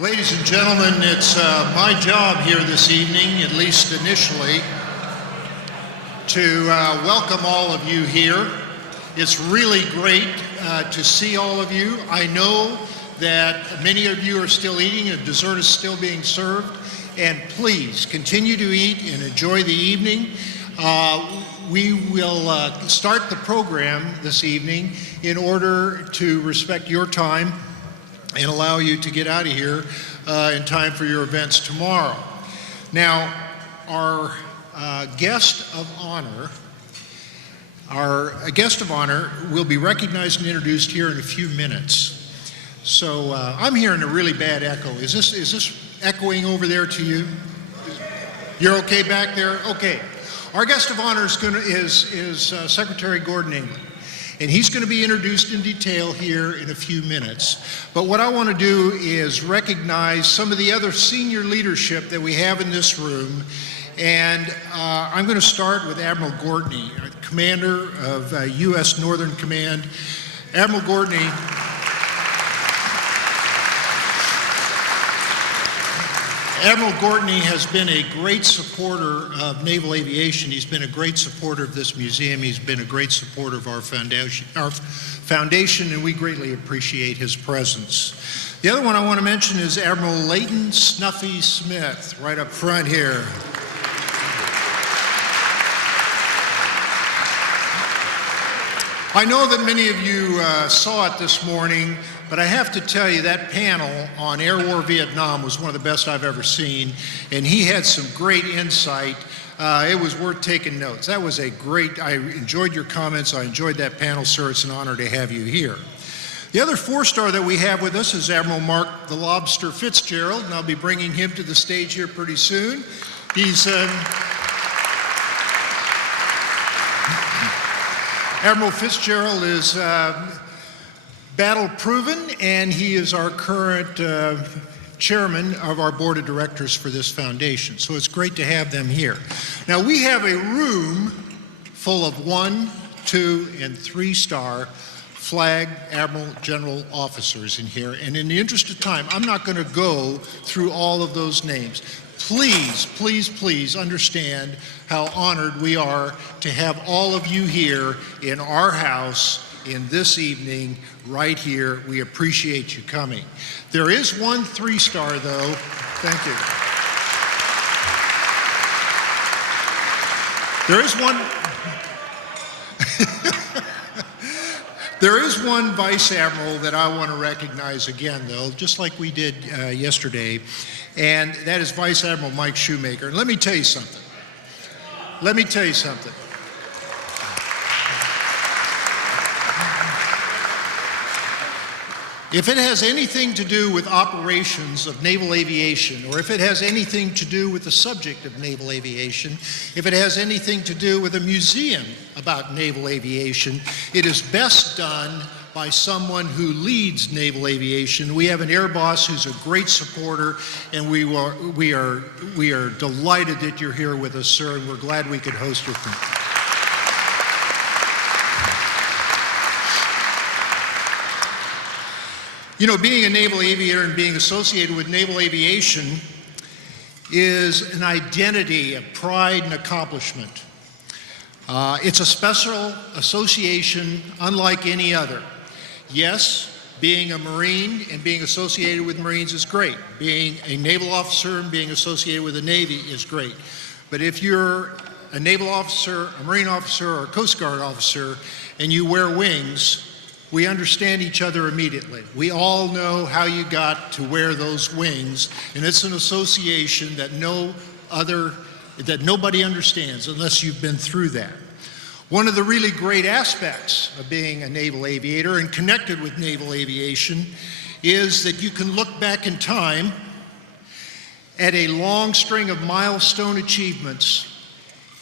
Ladies and gentlemen, it's my job here this evening, at least initially, to welcome all of you here. It's really great to see all of you. I know that many of you are still eating and dessert is still being served, and please continue to eat and enjoy the evening. We will start the program this evening in order to respect your time and allow you to get out of here in time for your events tomorrow. Now, our guest of honor will be recognized and introduced here in a few minutes. So I'm hearing a really bad echo. Is this echoing over there to you? You're okay back there? Okay. Our guest of honor is Secretary Gordon England. And he's going to be introduced in detail here in a few minutes. But what I want to do is recognize some of the other senior leadership that we have in this room. And I'm going to start with Admiral Gordney, commander of U.S. Northern Command. Admiral Gordney. Admiral Gordney has been a great supporter of naval aviation. He's been a great supporter of this museum. He's been a great supporter of our foundation, and we greatly appreciate his presence. The other one I want to mention is Admiral Leighton Snuffy Smith, right up front here. I know that many of you saw it this morning, but I have to tell you that panel on Air War Vietnam was one of the best I've ever seen, and he had some great insight. It was worth taking notes. That was I enjoyed your comments. I enjoyed that panel, sir. It's an honor to have you here. The other four-star that we have with us is Admiral Mark the Lobster Fitzgerald, and I'll be bringing him to the stage here pretty soon. He's Admiral Fitzgerald is battle-proven, and he is our current chairman of our board of directors for this foundation. So it's great to have them here. Now, we have a room full of 1, 2, and 3-star flag admiral general officers in here. And in the interest of time, I'm not going to go through all of those names. Please, please, please understand how honored we are to have all of you here in our house in this evening, right here. We appreciate you coming. There is one 3-star, though. Thank you. There is one. There is one Vice Admiral that I want to recognize again, though, just like we did yesterday, and that is Vice Admiral Mike Shoemaker. And let me tell you something. If it has anything to do with operations of naval aviation, or if it has anything to do with the subject of naval aviation, if it has anything to do with a museum about naval aviation, it is best done by someone who leads naval aviation. We have an Air Boss who's a great supporter, and we are delighted that you're here with us, sir, and we're glad we could host you. You know, being a naval aviator and being associated with naval aviation is an identity of pride and accomplishment. It's a special association unlike any other. Yes, being a Marine and being associated with Marines is great. Being a naval officer and being associated with the Navy is great. But if you're a naval officer, a Marine officer, or a Coast Guard officer, and you wear wings, we understand each other immediately. We all know how you got to wear those wings, and it's an association that nobody understands unless you've been through that. One of the really great aspects of being a naval aviator and connected with naval aviation is that you can look back in time at a long string of milestone achievements,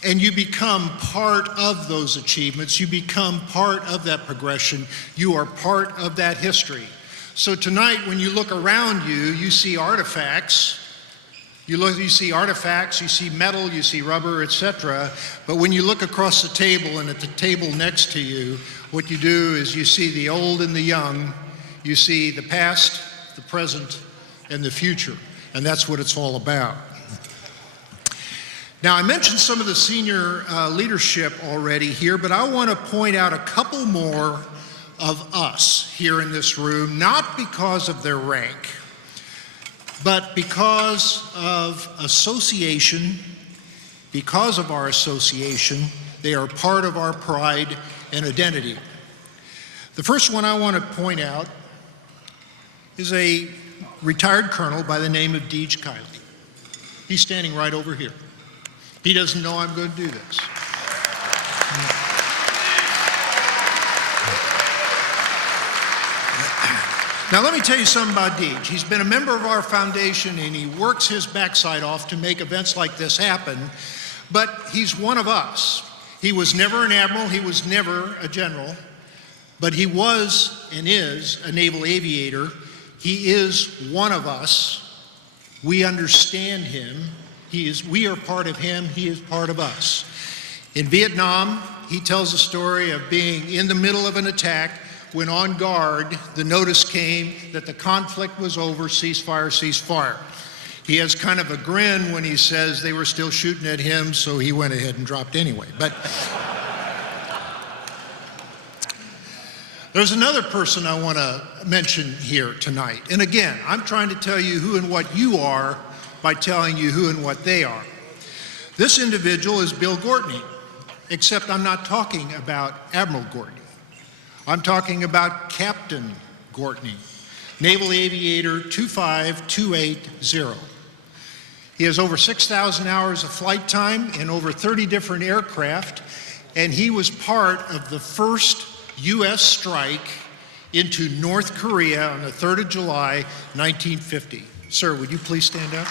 and you become part of those achievements. You become part of that progression. You are part of that history. So tonight, when you look around you, you see artifacts. You see artifacts, you see metal, you see rubber, etc. But when you look across the table and at the table next to you, what you do is you see the old and the young. You see the past, the present, and the future. And that's what it's all about. Now, I mentioned some of the senior leadership already here, but I want to point out a couple more of us here in this room, not because of their rank, but because of association. Because of our association, they are part of our pride and identity. The first one I want to point out is a retired colonel by the name of Deej Kiley. He's standing right over here. He doesn't know I'm going to do this. Now let me tell you something about Deej. He's been a member of our foundation and he works his backside off to make events like this happen, but he's one of us. He was never an admiral, he was never a general, but he was and is a naval aviator. He is one of us. We understand him. We are part of him, he is part of us. In Vietnam, he tells a story of being in the middle of an attack when on guard, the notice came that the conflict was over, ceasefire, ceasefire. He has kind of a grin when he says they were still shooting at him, so he went ahead and dropped anyway. But there's another person I want to mention here tonight. And again, I'm trying to tell you who and what you are by telling you who and what they are. This individual is Bill Gortney, except I'm not talking about Admiral Gortney. I'm talking about Captain Gortney, Naval Aviator 25280. He has over 6,000 hours of flight time in over 30 different aircraft, and he was part of the first U.S. strike into North Korea on the 3rd of July, 1950. Sir, would you please stand up?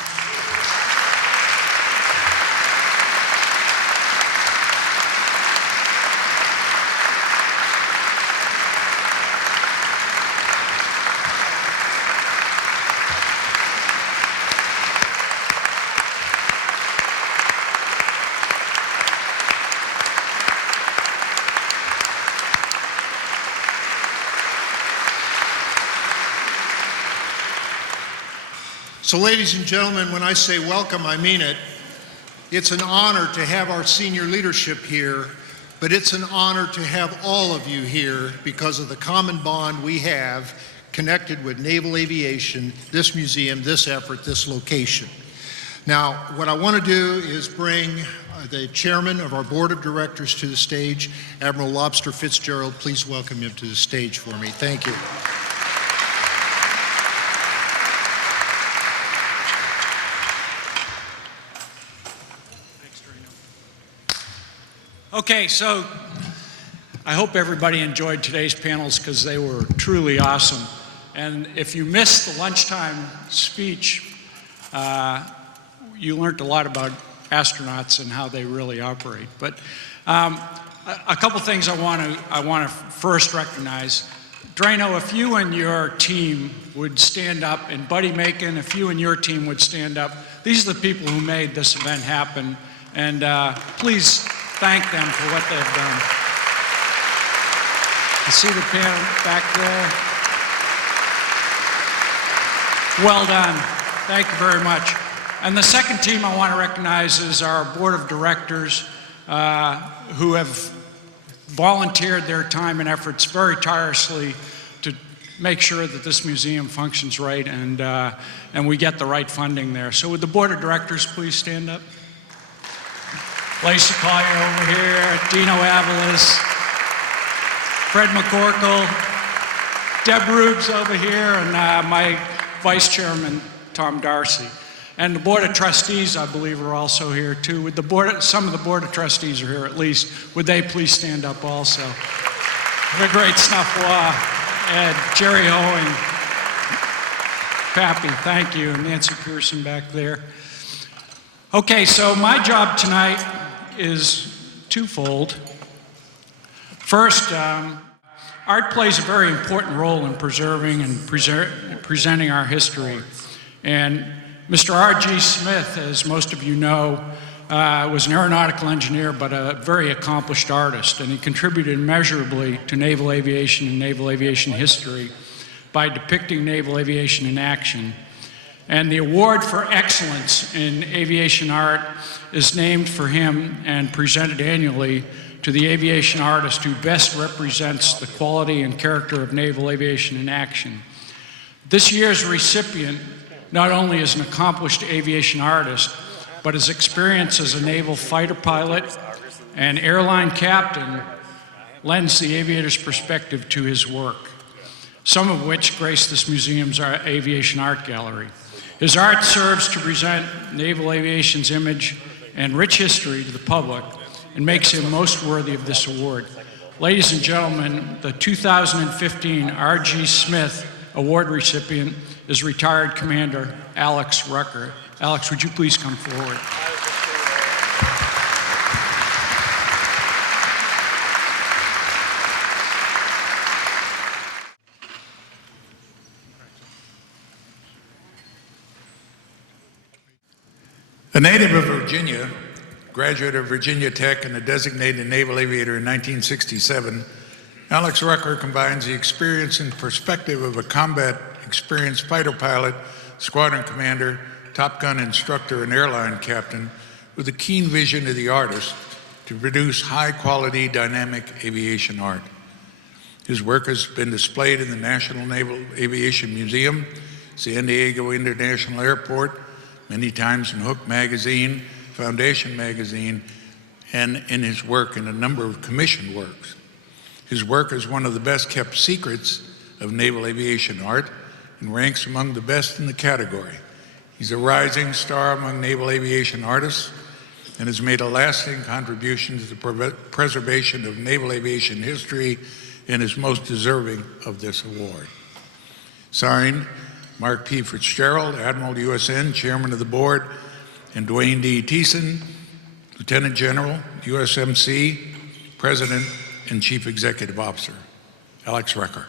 So ladies and gentlemen, when I say welcome, I mean it. It's an honor to have our senior leadership here, but it's an honor to have all of you here because of the common bond we have connected with naval aviation, this museum, this effort, this location. Now, what I want to do is bring the chairman of our board of directors to the stage, Admiral Lobster Fitzgerald. Please welcome him to the stage for me. Thank you. Okay, so I hope everybody enjoyed today's panels because they were truly awesome. And if you missed the lunchtime speech, you learned a lot about astronauts and how they really operate. But a couple things I want to first recognize. Drano, if you and your team would stand up, and Buddy Macon, if you and your team would stand up, these are the people who made this event happen. And please thank them for what they've done. I see the panel back there. Well done. Thank you very much. And the second team I want to recognize is our board of directors who have volunteered their time and efforts very tirelessly to make sure that this museum functions right and we get the right funding there. So would the board of directors please stand up? Lacey Collier over here, Dino Avalos, Fred McCorkle, Deb Rubes over here, and my vice chairman, Tom Darcy. And the board of trustees, I believe, are also here too. With the board, some of the board of trustees are here at least. Would they please stand up also? The great Snuffwa, Ed, Jerry Hoeing, Pappy, thank you, and Nancy Pearson back there. Okay, so my job tonight is twofold. First, art plays a very important role in preserving and presenting our history. And Mr. R.G. Smith, as most of you know, was an aeronautical engineer, but a very accomplished artist, and he contributed immeasurably to naval aviation and naval aviation history by depicting naval aviation in action. And the award for excellence in aviation art is named for him and presented annually to the aviation artist who best represents the quality and character of naval aviation in action. This year's recipient not only is an accomplished aviation artist, but his experience as a naval fighter pilot and airline captain lends the aviator's perspective to his work, some of which grace this museum's aviation art gallery. His art serves to present naval aviation's image and rich history to the public and makes him most worthy of this award. Ladies and gentlemen, the 2015 R.G. Smith Award recipient is retired Commander Alex Rucker. Alex, would you please come forward? A native of Virginia, graduate of Virginia Tech and a designated naval aviator in 1967, Alex Rucker combines the experience and perspective of a combat experienced fighter pilot, squadron commander, Top Gun instructor, and airline captain with a keen vision of the artist to produce high-quality dynamic aviation art. His work has been displayed in the National Naval Aviation Museum, San Diego International Airport, many times in Hook Magazine, Foundation Magazine, and in his work in a number of commissioned works. His work is one of the best kept secrets of naval aviation art and ranks among the best in the category. He's a rising star among naval aviation artists and has made a lasting contribution to the preservation of naval aviation history and is most deserving of this award. Signed, Mark P. Fitzgerald, Admiral USN, Chairman of the Board, and Dwayne D. Thiessen, Lieutenant General, USMC, President and Chief Executive Officer. Alex Rucker.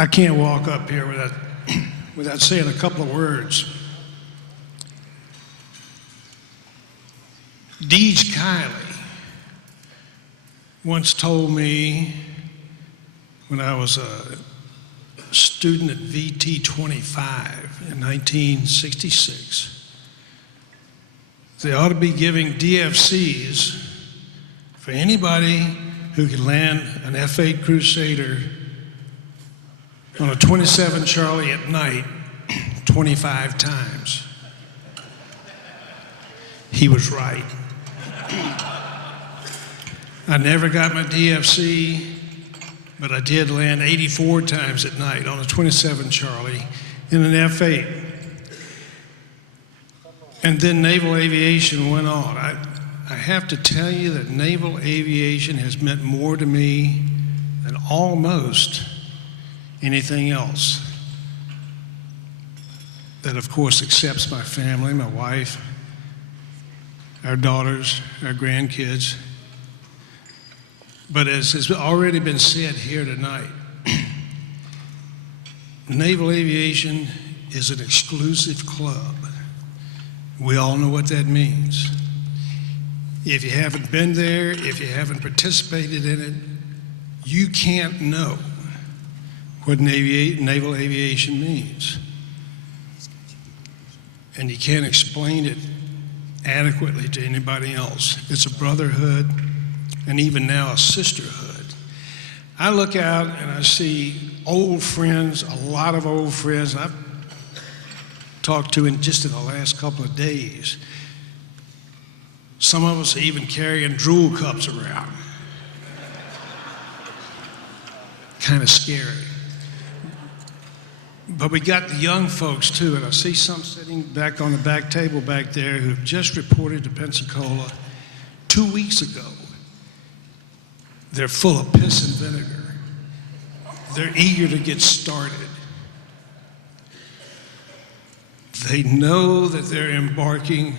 I can't walk up here without saying a couple of words. Deej Kiley once told me when I was a student at VT 25 in 1966, they ought to be giving DFCs for anybody who could land an F-8 Crusader on a 27 Charlie at night 25 times. He was right. I never got my DFC, but I did land 84 times at night on a 27 Charlie in an F-8. And then naval aviation went on. I have to tell you that naval aviation has meant more to me than almost anything else. That, of course, accepts my family, my wife, our daughters, our grandkids. But as has already been said here tonight, naval aviation is an exclusive club. We all know what that means. If you haven't been there, if you haven't participated in it, you can't know what naval aviation means. And you can't explain it adequately to anybody else. It's a brotherhood, and even now a sisterhood. I look out and I see old friends, a lot of old friends I've talked to just in the last couple of days. Some of us are even carrying drool cups around. Kind of scary. But we got the young folks too, and I see some sitting back on the back table back there who have just reported to Pensacola 2 weeks ago. They're full of piss and vinegar. They're eager to get started. They know that they're embarking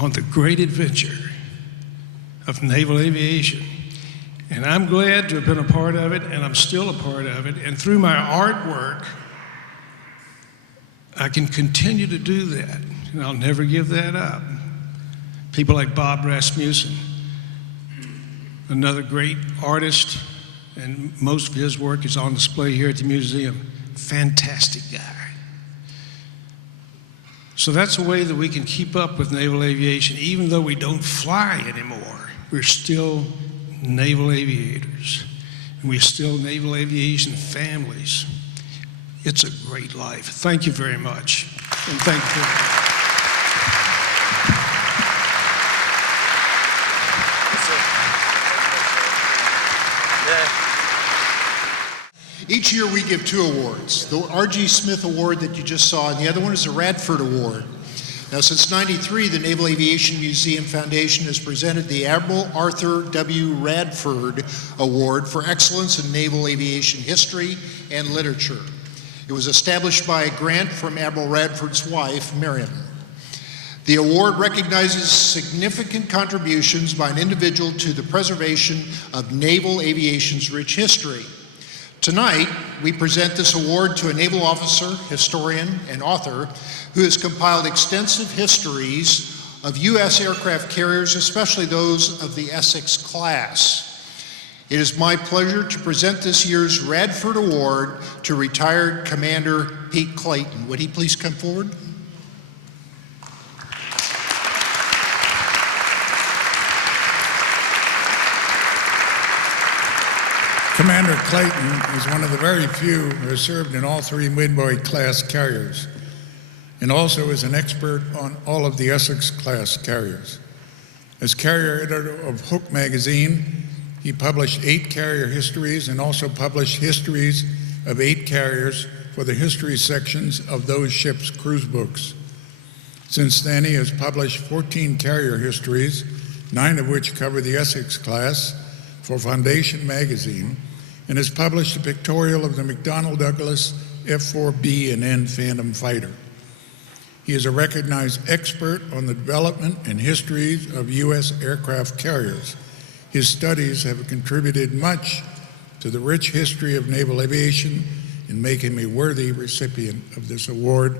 on the great adventure of naval aviation. And I'm glad to have been a part of it, and I'm still a part of it. And through my artwork, I can continue to do that, and I'll never give that up. People like Bob Rasmussen, another great artist, and most of his work is on display here at the museum. Fantastic guy. So that's a way that we can keep up with naval aviation. Even though we don't fly anymore, we're still naval aviators. And we're still naval aviation families. It's a great life. Thank you very much. And thank you. Each year we give 2 awards. The R.G. Smith Award that you just saw, and the other one is the Radford Award. Now, since '93, the Naval Aviation Museum Foundation has presented the Admiral Arthur W. Radford Award for excellence in naval aviation history and literature. It was established by a grant from Admiral Radford's wife, Miriam. The award recognizes significant contributions by an individual to the preservation of naval aviation's rich history. Tonight, we present this award to a naval officer, historian, and author who has compiled extensive histories of U.S. aircraft carriers, especially those of the Essex class. It is my pleasure to present this year's Radford Award to retired Commander Pete Clayton. Would he please come forward? Commander Clayton is one of the very few who has served in all 3 Midway-class carriers, and also is an expert on all of the Essex-class carriers. As carrier editor of Hook magazine, he published 8 carrier histories and also published histories of 8 carriers for the history sections of those ships' cruise books. Since then, he has published 14 carrier histories, 9 of which cover the Essex class, for Foundation magazine, and has published a pictorial of the McDonnell Douglas F-4B and N Phantom fighter. He is a recognized expert on the development and histories of U.S. aircraft carriers. His studies have contributed much to the rich history of naval aviation and make him a worthy recipient of this award.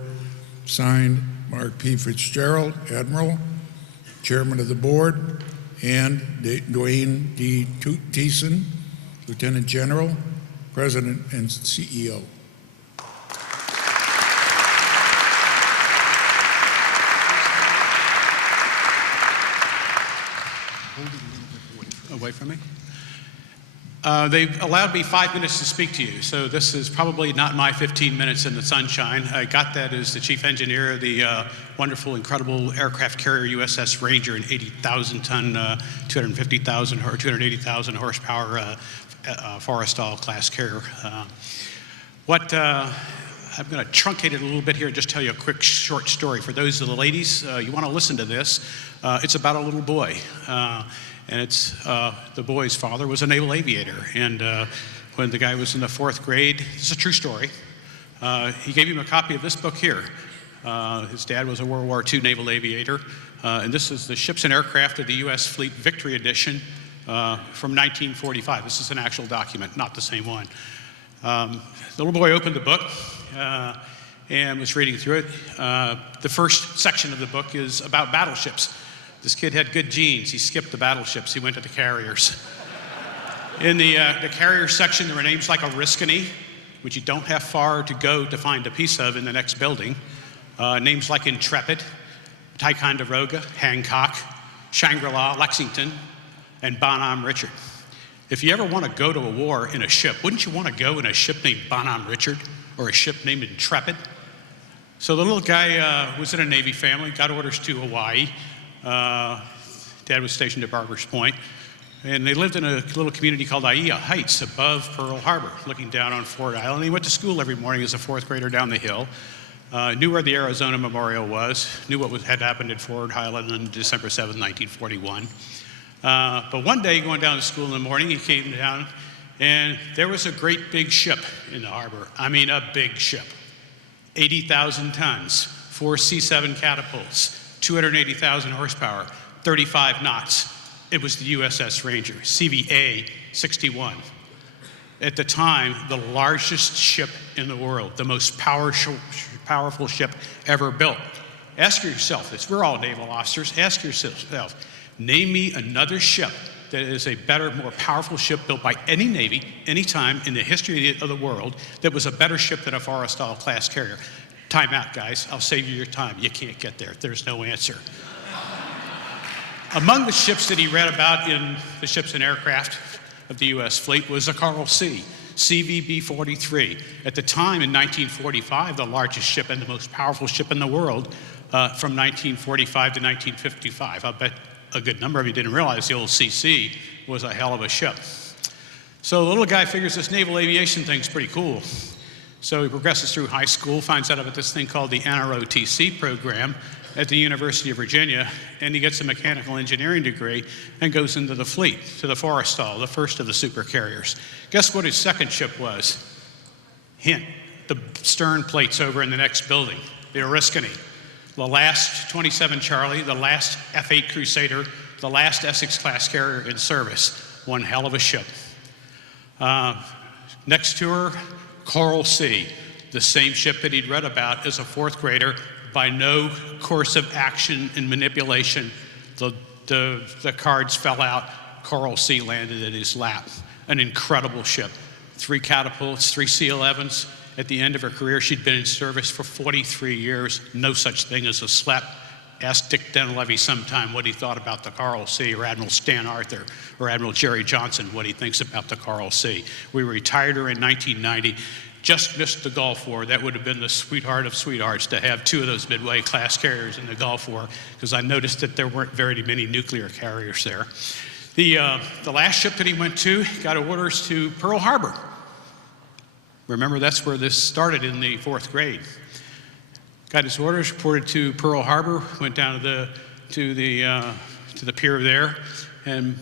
Signed, Mark P. Fitzgerald, Admiral, Chairman of the Board, and Dwayne D. Thiessen, Lieutenant General, President and CEO. Away from me. They've allowed me 5 minutes to speak to you, so this is probably not my 15 minutes in the sunshine. I got that as the chief engineer of the wonderful, incredible aircraft carrier USS Ranger, an 80,000-ton, 250,000 or 280,000 horsepower Forrestal class carrier. I'm going to truncate it a little bit here and just tell you a quick short story. For those of the ladies, you want to listen to this. It's about a little boy. And it's the boy's father was a naval aviator. And when the guy was in the 4th grade, this is a true story, he gave him a copy of this book here. His dad was a World War II naval aviator. And this is the Ships and Aircraft of the U.S. Fleet Victory Edition from 1945. This is an actual document, not the same one. The little boy opened the book and was reading through it. The first section of the book is about battleships. This kid had good genes. He skipped the battleships. He went to the carriers. In the carrier section, there were names like Oriskany, which you don't have far to go to find a piece of in the next building. Names like Intrepid, Ticonderoga, Hancock, Shangri-La, Lexington, and Bonhomme Richard. If you ever want to go to a war in a ship, wouldn't you want to go in a ship named Bonhomme Richard or a ship named Intrepid? So the little guy was in a Navy family, got orders to Hawaii. Dad was stationed at Barbers Point, and they lived in a little community called Aiea Heights above Pearl Harbor, looking down on Ford Island. He went to school every morning as a 4th grader down the hill, knew where the Arizona Memorial was, knew what had happened at Ford Island on December 7, 1941. But one day, going down to school in the morning, he came down, and there was a great big ship in the harbor. I mean, a big ship. 80,000 tons, 4 C-7 catapults, 280,000 horsepower, 35 knots. It was the USS Ranger, CVA 61. At the time, the largest ship in the world, the most powerful ship ever built. Ask yourself this, we're all naval officers, ask yourself, name me another ship that is a better, more powerful ship built by any Navy, any time in the history of the world that was a better ship than a Forrestal class carrier. Time out, guys, I'll save you your time. You can't get there, there's no answer. Among the ships that he read about in the ships and aircraft of the U.S. fleet was a Coral Sea, CVB-43. At the time, in 1945, the largest ship and the most powerful ship in the world from 1945 to 1955. I bet a good number of you didn't realize the old CC was a hell of a ship. So the little guy figures this naval aviation thing's pretty cool. So he progresses through high school, finds out about this thing called the NROTC program at the University of Virginia, and he gets a mechanical engineering degree and goes into the fleet, to the Forrestal, the first of the supercarriers. Guess what his second ship was? Hint, the stern plates over in the next building, the Oriskany. The last 27 Charlie, the last F-8 Crusader, the last Essex class carrier in service. One hell of a ship. Next to her, Coral Sea, the same ship that he'd read about as a fourth grader. By no course of action and manipulation, the cards fell out. Coral Sea landed at his lap. An incredible ship. 3 catapults, 3 C-11s. At the end of her career, she'd been in service for 43 years. No such thing as a slap. Ask Dick Dunleavy sometime what he thought about the Coral Sea, or Admiral Stan Arthur, or Admiral Jerry Johnson, what he thinks about the Coral Sea. We retired her in 1990. Just missed the Gulf War. That would have been the sweetheart of sweethearts to have 2 of those Midway class carriers in the Gulf War, because I noticed that there weren't very many nuclear carriers there. The last ship that he went to got orders to Pearl Harbor. Remember, that's where this started in the 4th grade. Got his orders, reported to Pearl Harbor, went down to the pier there, and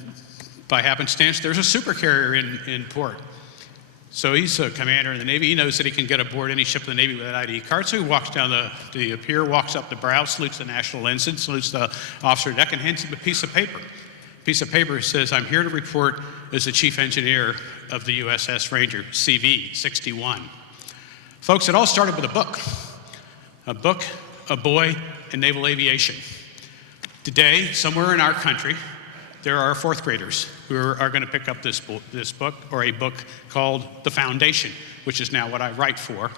by happenstance, there's a supercarrier in port. So he's a commander in the Navy. He knows that he can get aboard any ship in the Navy with an ID card. So he walks down the pier, walks up the brow, salutes the national ensign, salutes the officer deck, and hands him a piece of paper. Piece of paper says, "I'm here to report as the chief engineer of the USS Ranger, CV-61. Folks, it all started with a book, a boy, and naval aviation. Today, somewhere in our country, there are 4th graders who are going to pick up this book, or a book called The Foundation, which is now what I write for.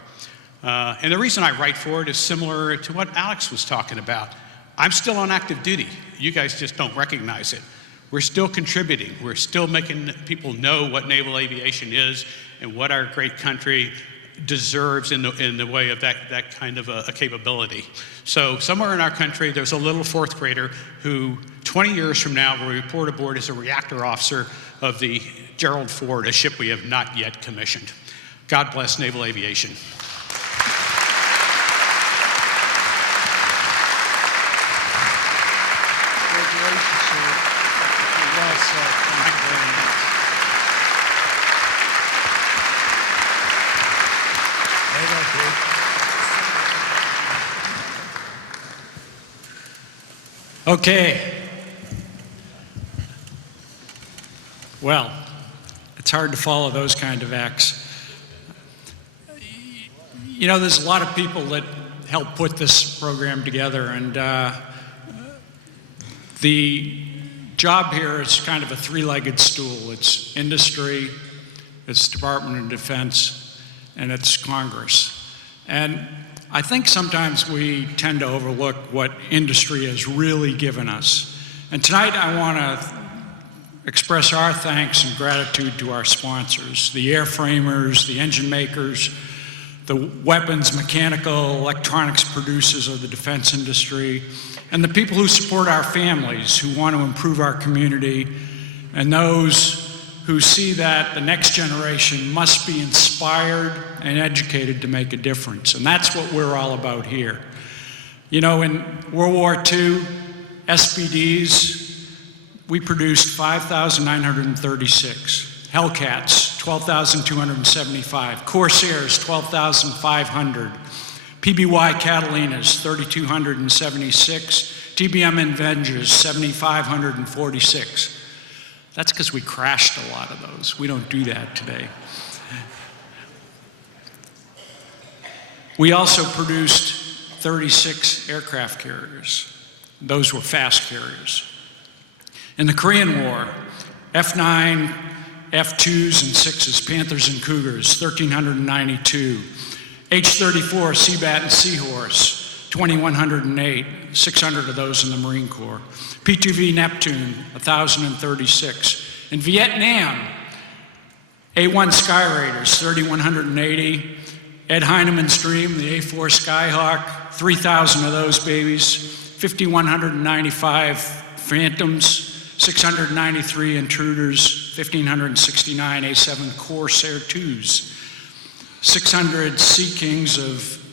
And the reason I write for it is similar to what Alex was talking about. I'm still on active duty. You guys just don't recognize it. We're still contributing. We're still making people know what naval aviation is and what our great country deserves in the way of that kind of a capability. So somewhere in our country, there's a little 4th grader who 20 years from now will report aboard as a reactor officer of the Gerald Ford, a ship we have not yet commissioned. God bless naval aviation. Congratulations, sir. Well said. Thank you very much. Okay. Well, it's hard to follow those kind of acts. You know, there's a lot of people that helped put this program together, and the job here is kind of a 3-legged stool. It's industry, it's Department of Defense, and it's Congress. And I think sometimes we tend to overlook what industry has really given us. And tonight I want to express our thanks and gratitude to our sponsors, the airframers, the engine makers, the weapons, mechanical, electronics producers of the defense industry, and the people who support our families, who want to improve our community, and those who see that the next generation must be inspired and educated to make a difference. And that's what we're all about here. You know, in World War II, SBDs, we produced 5,936. Hellcats, 12,275. Corsairs, 12,500. PBY Catalinas, 3,276. TBM Avengers, 7,546. That's because we crashed a lot of those. We don't do that today. We also produced 36 aircraft carriers. Those were fast carriers. In the Korean War, F-9, F-2s and 6s, Panthers and Cougars, 1,392. H-34, Seabat and Seahorse, 2,108, 600 of those in the Marine Corps. P-2V Neptune, 1,036. In Vietnam, A-1 Sky Raiders, 3,180. Ed Heinemann's Dream, the A-4 Skyhawk, 3,000 of those babies. 5,195 Phantoms, 693 Intruders, 1,569 A-7 Corsair IIs, 600 Sea Kings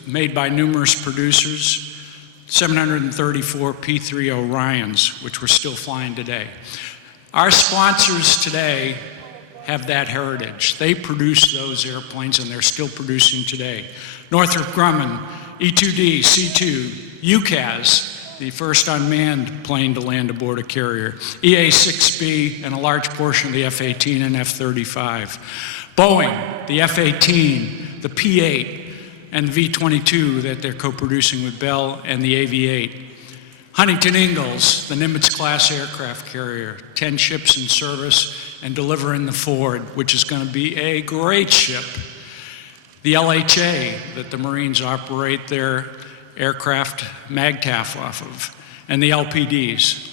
made by numerous producers, 734 P-3 Orions, which we're still flying today. Our sponsors today have that heritage. They produced those airplanes and they're still producing today. Northrop Grumman, E-2D, C-2, UCAS, the first unmanned plane to land aboard a carrier, EA-6B, and a large portion of the F-18 and F-35. Boeing, the F-18, the P-8, and the V-22 that they're co-producing with Bell, and the AV-8. Huntington Ingalls, the Nimitz-class aircraft carrier, 10 ships in service and delivering the Ford, which is going to be a great ship. The LHA that the Marines operate their aircraft MAGTF off of, and the LPDs.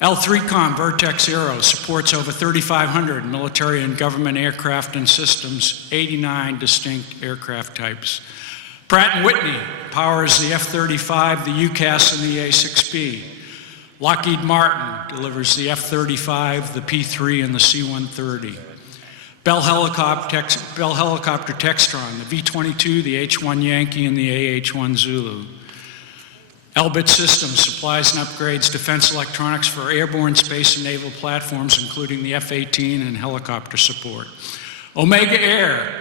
L3Com Vertex Aero supports over 3,500 military and government aircraft and systems, 89 distinct aircraft types. Pratt & Whitney powers the F-35, the UCAS, and the A-6B. Lockheed Martin delivers the F-35, the P-3, and the C-130. Bell Helicopter Textron, the V-22, the H-1 Yankee, and the AH-1 Zulu. Elbit Systems supplies and upgrades defense electronics for airborne, space, and naval platforms, including the F-18 and helicopter support. Omega Air,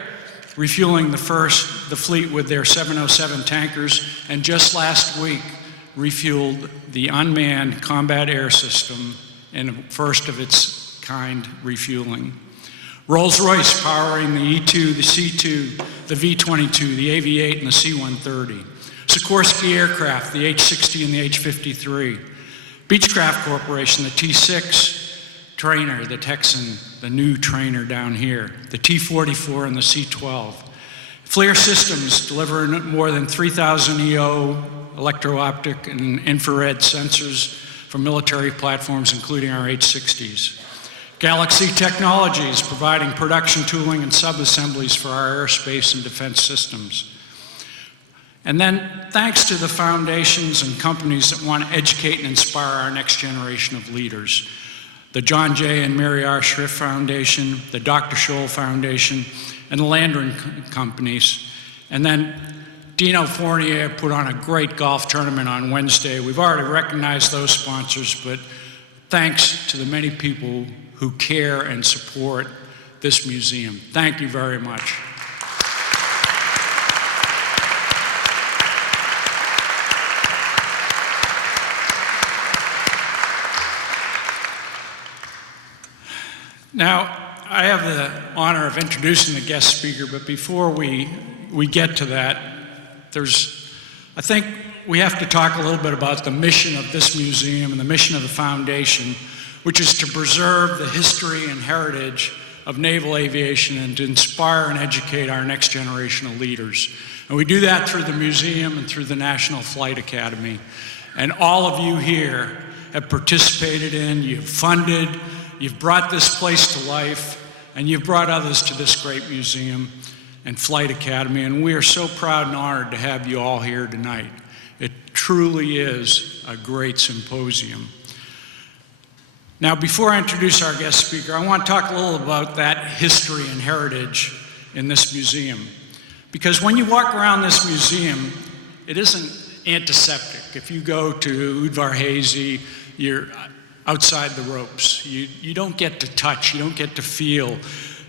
refueling the fleet with their 707 tankers, and just last week refueled the unmanned combat air system in a first of its kind refueling. Rolls-Royce powering the E-2, the C-2, the V-22, the AV-8, and the C-130. Sikorsky Aircraft, the H-60 and the H-53. Beechcraft Corporation, the T-6 trainer, the Texan, the new trainer down here. The T-44 and the C-12. FLIR Systems delivering more than 3,000 EO electro-optic and infrared sensors for military platforms, including our H-60s. Galaxy Technologies providing production tooling and sub-assemblies for our aerospace and defense systems. And then thanks to the foundations and companies that want to educate and inspire our next generation of leaders. The John J. and Mary R. Schrift Foundation, the Dr. Scholl Foundation, and the Landry Companies. And then Dino Fournier put on a great golf tournament on Wednesday. We've already recognized those sponsors, but thanks to the many people who care and support this museum. Thank you very much. Now, I have the honor of introducing the guest speaker, but before we get to that, I think we have to talk a little bit about the mission of this museum and the mission of the foundation, which is to preserve the history and heritage of naval aviation and to inspire and educate our next generation of leaders. And we do that through the museum and through the National Flight Academy. And all of you here have participated in, you've funded, you've brought this place to life, and you've brought others to this great museum and Flight Academy, and we are so proud and honored to have you all here tonight. It truly is a great symposium. Now, before I introduce our guest speaker, I want to talk a little about that history and heritage in this museum. Because when you walk around this museum, it isn't antiseptic. If you go to Udvar-Hazy, you're outside the ropes. You don't get to touch, you don't get to feel,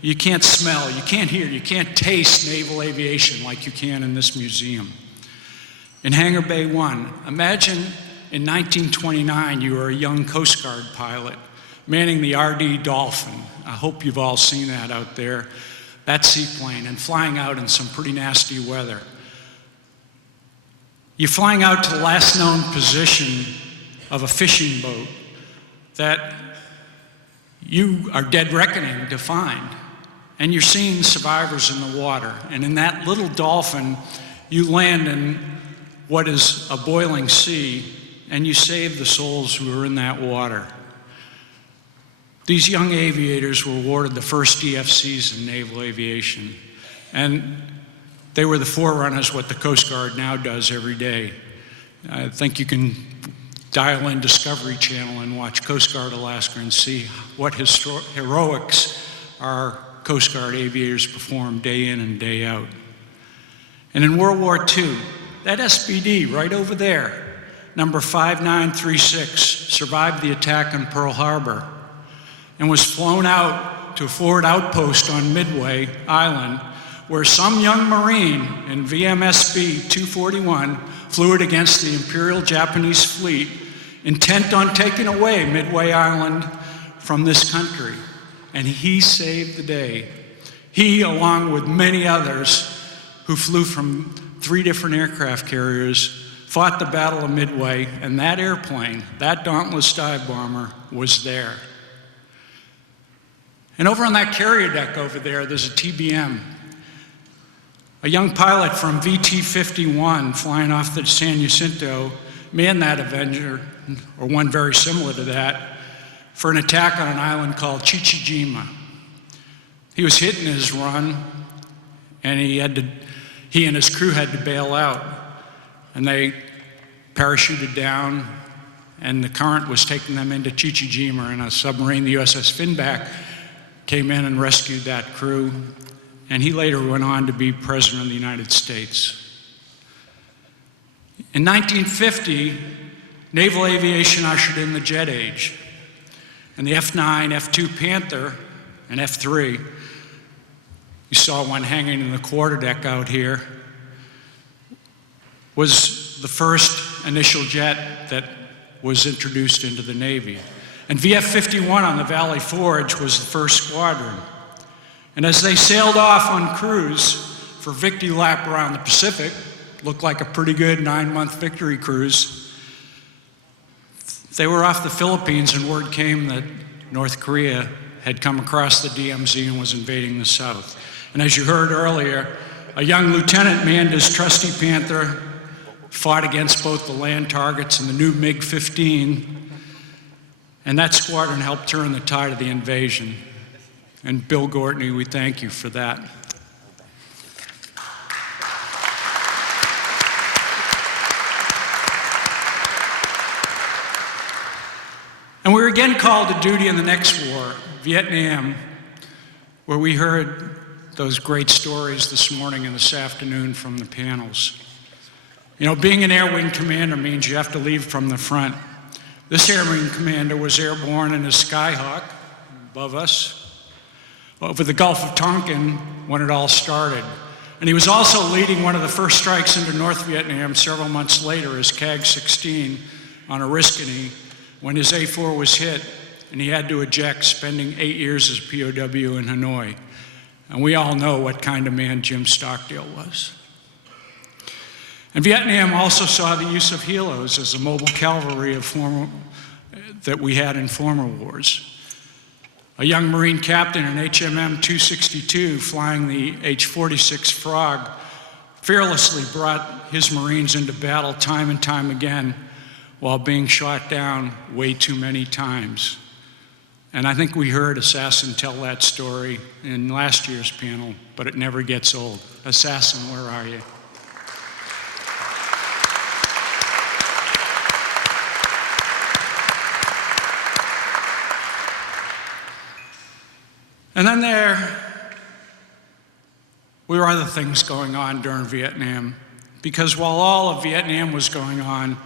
you can't smell, you can't hear, you can't taste naval aviation like you can in this museum. In Hangar Bay 1, imagine in 1929 you were a young Coast Guard pilot manning the RD Dolphin. I hope you've all seen that out there, that seaplane, and flying out in some pretty nasty weather. You're flying out to the last known position of a fishing boat that you are dead reckoning to find. And you're seeing survivors in the water. And in that little Dolphin, you land in what is a boiling sea, and you save the souls who are in that water. These young aviators were awarded the first DFCs in naval aviation, and they were the forerunners what the Coast Guard now does every day. I think you can dial in Discovery Channel and watch Coast Guard Alaska and see what heroics our Coast Guard aviators perform day in and day out. And in World War II, that SBD right over there, number 5936, survived the attack on Pearl Harbor and was flown out to a forward outpost on Midway Island, where some young Marine in VMSB 241 flew it against the Imperial Japanese fleet, intent on taking away Midway Island from this country. And he saved the day. He, along with many others who flew from 3 different aircraft carriers, fought the Battle of Midway, and that airplane, that dauntless dive bomber, was there. And over on that carrier deck over there, there's a TBM. A young pilot from VT-51 flying off the San Jacinto manned that Avenger, or one very similar to that, for an attack on an island called Chichijima. He was hit in his run, and he and his crew had to bail out. And they parachuted down, and the current was taking them into Chichijima, and a submarine, the USS Finback, came in and rescued that crew. And he later went on to be President of the United States. In 1950, naval aviation ushered in the jet age. And the F-9, F-2 Panther, and F-3, you saw one hanging in the quarterdeck out here, was the first initial jet that was introduced into the Navy. And VF-51 on the Valley Forge was the first squadron. And as they sailed off on cruise for victory lap around the Pacific, looked like a pretty good 9-month victory cruise, they were off the Philippines, and word came that North Korea had come across the DMZ and was invading the South. And as you heard earlier, a young lieutenant manned his trusty Panther, fought against both the land targets and the new MiG-15, and that squadron helped turn the tide of the invasion. And Bill Gortney, we thank you for that. And we were again called to duty in the next war, Vietnam, where we heard those great stories this morning and this afternoon from the panels. You know, being an Air Wing commander means you have to lead from the front. This Air Wing commander was airborne in a Skyhawk above us over the Gulf of Tonkin when it all started. And he was also leading one of the first strikes into North Vietnam several months later as CAG-16 on Oriskany when his A-4 was hit and he had to eject, spending 8 years as a POW in Hanoi. And we all know what kind of man Jim Stockdale was. And Vietnam also saw the use of helos as a mobile cavalry that we had in former wars. A young Marine captain in HMM 262 flying the H-46 Frog fearlessly brought his Marines into battle time and time again while being shot down way too many times. And I think we heard Assassin tell that story in last year's panel, but it never gets old. Assassin, where are you? And then there were other things going on during Vietnam, because while all of Vietnam was going on,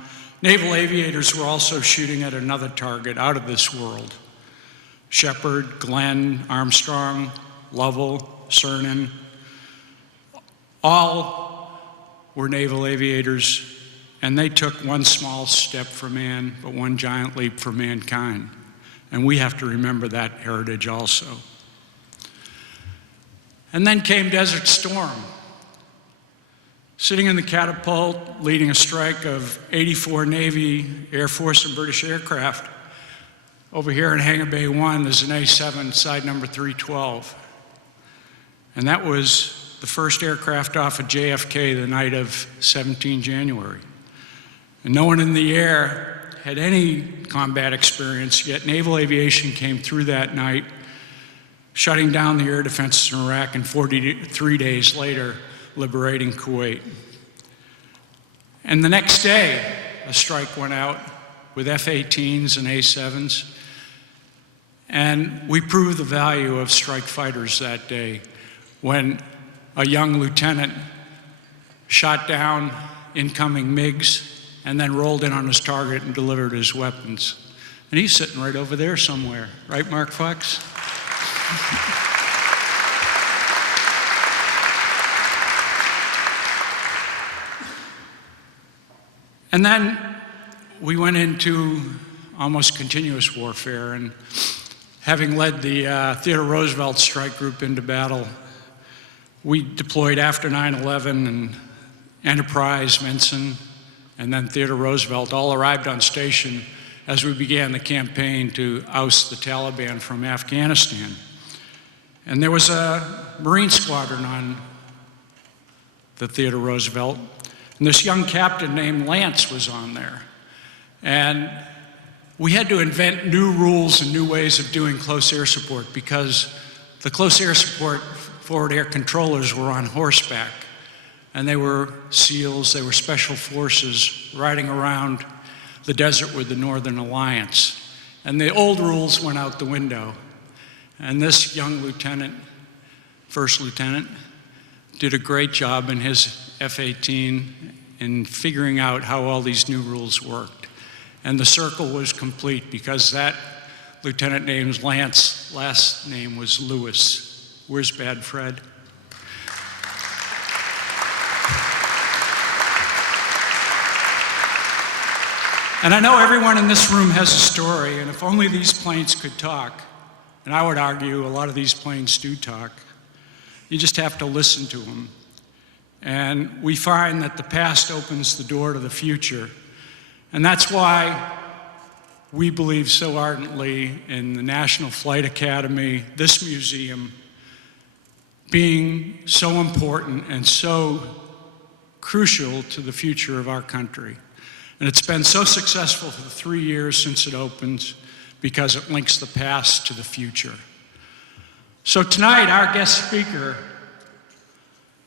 naval aviators were also shooting at another target out of this world. Shepard, Glenn, Armstrong, Lovell, Cernan, all were naval aviators, and they took one small step for man, but one giant leap for mankind. And we have to remember that heritage also. And then came Desert Storm. Sitting in the catapult, leading a strike of 84 Navy, Air Force, and British aircraft. Over here in Hangar Bay 1, there's an A-7, side number 312. And that was the first aircraft off of JFK the night of 17 January. And no one in the air had any combat experience, yet naval aviation came through that night, shutting down the air defenses in Iraq, and 43 days later, liberating Kuwait. And the next day, a strike went out with F-18s and A-7s, and we proved the value of strike fighters that day when a young lieutenant shot down incoming MiGs and then rolled in on his target and delivered his weapons. And he's sitting right over there somewhere, right, Mark Fox? And then we went into almost continuous warfare, and having led the Theodore Roosevelt strike group into battle, we deployed after 9/11, and Enterprise, Vinson, and then Theodore Roosevelt all arrived on station as we began the campaign to oust the Taliban from Afghanistan. And there was a Marine squadron on the Theodore Roosevelt, and this young captain named Lance was on there. And we had to invent new rules and new ways of doing close air support, because the close air support forward air controllers were on horseback. And they were SEALs, they were special forces riding around the desert with the Northern Alliance. And the old rules went out the window. And this young lieutenant, first lieutenant, did a great job in his F-18 in figuring out how all these new rules worked. And the circle was complete, because that lieutenant named Lance, last name was Lewis. Where's Bad Fred? And I know everyone in this room has a story, and if only these planes could talk, and I would argue a lot of these planes do talk, you just have to listen to them. And we find that the past opens the door to the future. And that's why we believe so ardently in the National Flight Academy, this museum, being so important and so crucial to the future of our country. And it's been so successful for the 3 years since it opened, because it links the past to the future. So tonight, our guest speaker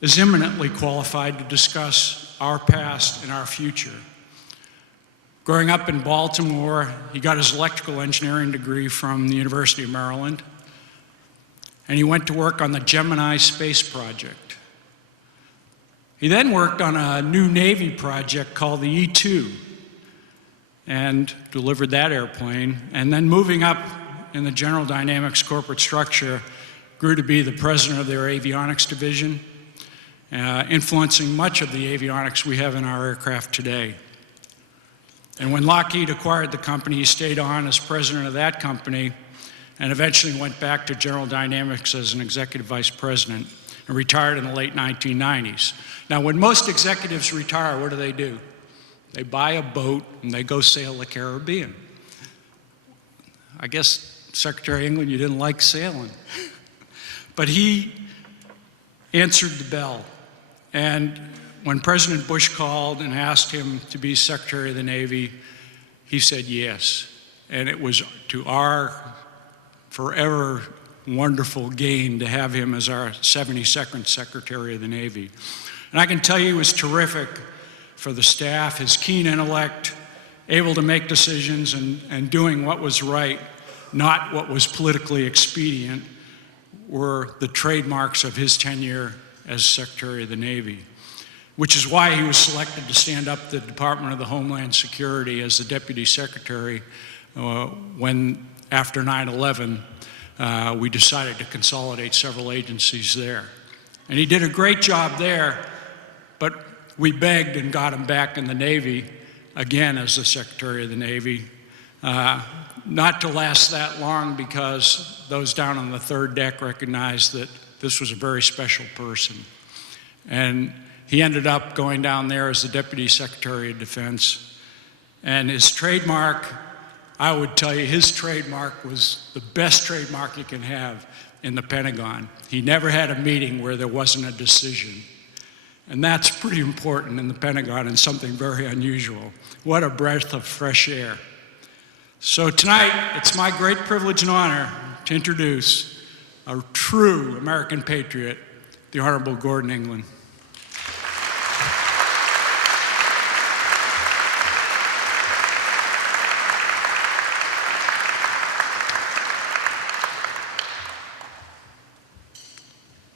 is eminently qualified to discuss our past and our future. Growing up in Baltimore, he got his electrical engineering degree from the University of Maryland, and he went to work on the Gemini space project. He then worked on a new Navy project called the E-2 and delivered that airplane, and then moving up in the General Dynamics corporate structure, grew to be the president of their avionics division, influencing much of the avionics we have in our aircraft today. And when Lockheed acquired the company, he stayed on as president of that company, and eventually went back to General Dynamics as an executive vice president, and retired in the late 1990s. Now, when most executives retire, what do? They buy a boat and they go sail the Caribbean. I guess, Secretary of England, you didn't like sailing. But he answered the bell. And when President Bush called and asked him to be Secretary of the Navy, he said yes. And it was to our forever wonderful gain to have him as our 72nd Secretary of the Navy. And I can tell you he was terrific for the staff, his keen intellect, able to make decisions and doing what was right, not what was politically expedient, were the trademarks of his tenure as Secretary of the Navy, which is why he was selected to stand up the Department of the Homeland Security as the Deputy Secretary when, after 9/11, we decided to consolidate several agencies there. And he did a great job there, but we begged and got him back in the Navy, again as the Secretary of the Navy, Not to last that long because those down on the third deck recognized that this was a very special person. And he ended up going down there as the Deputy Secretary of Defense. And his trademark, I would tell you, his trademark was the best trademark you can have in the Pentagon. He never had a meeting where there wasn't a decision. And that's pretty important in the Pentagon and something very unusual. What a breath of fresh air. So tonight, it's my great privilege and honor to introduce a true American patriot, the Honorable Gordon England.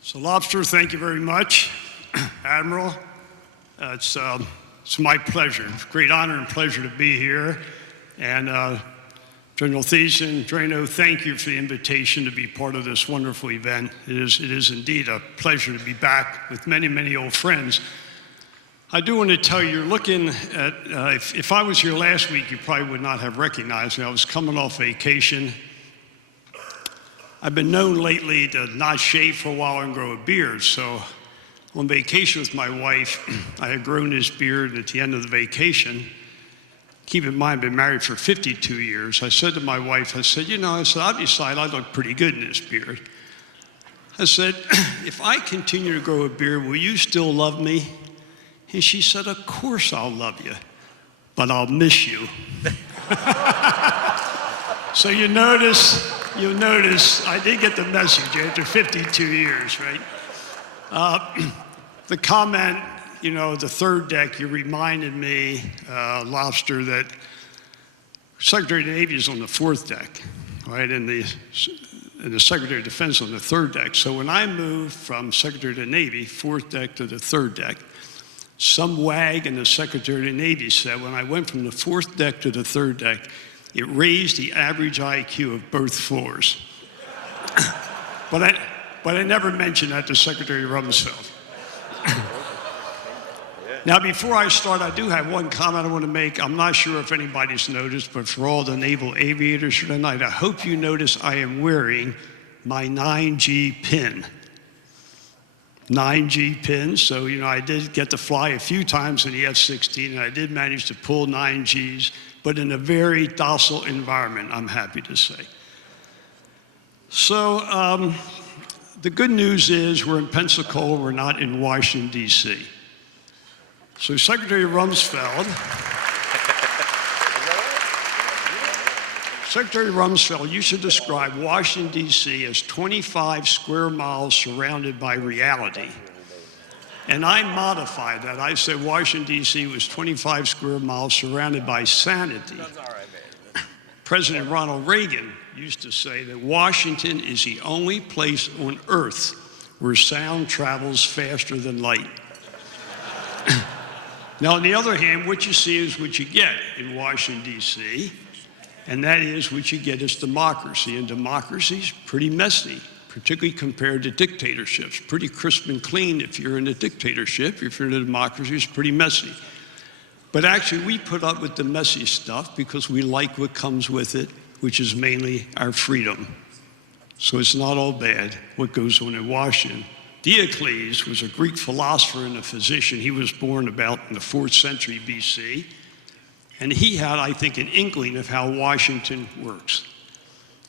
So, Lobster, thank you very much. Admiral, it's my pleasure. It's a great honor and pleasure to be here. And General Thiessen, Drano, thank you for the invitation to be part of this wonderful event. It is indeed a pleasure to be back with many, many old friends. I do want to tell you, you're looking at, if I was here last week, you probably would not have recognized me. I was coming off vacation. I've been known lately to not shave for a while and grow a beard. So on vacation with my wife, I had grown this beard at the end of the vacation. Keep in mind, I've been married for 52 years. I said to my wife, I said, I decide I look pretty good in this beard. I said, if I continue to grow a beard, will you still love me? And she said, of course I'll love you, but I'll miss you. So you'll notice I did get the message after 52 years, right? The comment, the third deck, you reminded me, Lobster, that Secretary of the Navy is on the fourth deck, right? And the Secretary of Defense on the third deck. So when I moved from Secretary of the Navy, fourth deck to the third deck, some wag in the Secretary of the Navy said when I went from the fourth deck to the third deck, it raised the average IQ of both floors. But I never mentioned that to Secretary Rumsfeld. Now, before I start, I do have one comment I want to make. I'm not sure if anybody's noticed, but for all the naval aviators here tonight, I hope you notice I am wearing my 9G pin. 9G pin, so I did get to fly a few times in the F-16, and I did manage to pull 9Gs, but in a very docile environment, I'm happy to say. So the good news is we're in Pensacola, we're not in Washington, D.C. So Secretary Rumsfeld, you should describe Washington, D.C. as 25 square miles surrounded by reality. And I modified that. I said Washington, D.C. was 25 square miles surrounded by sanity. President Ronald Reagan used to say that Washington is the only place on earth where sound travels faster than light. Now, on the other hand, what you see is what you get in Washington, D.C., and that is what you get is democracy. And democracy's pretty messy, particularly compared to dictatorships. Pretty crisp and clean if you're in a dictatorship. If you're in a democracy, it's pretty messy. But actually, we put up with the messy stuff because we like what comes with it, which is mainly our freedom. So it's not all bad what goes on in Washington. Diocles was a Greek philosopher and a physician. He was born about in the 4th century BC. And he had, I think, an inkling of how Washington works.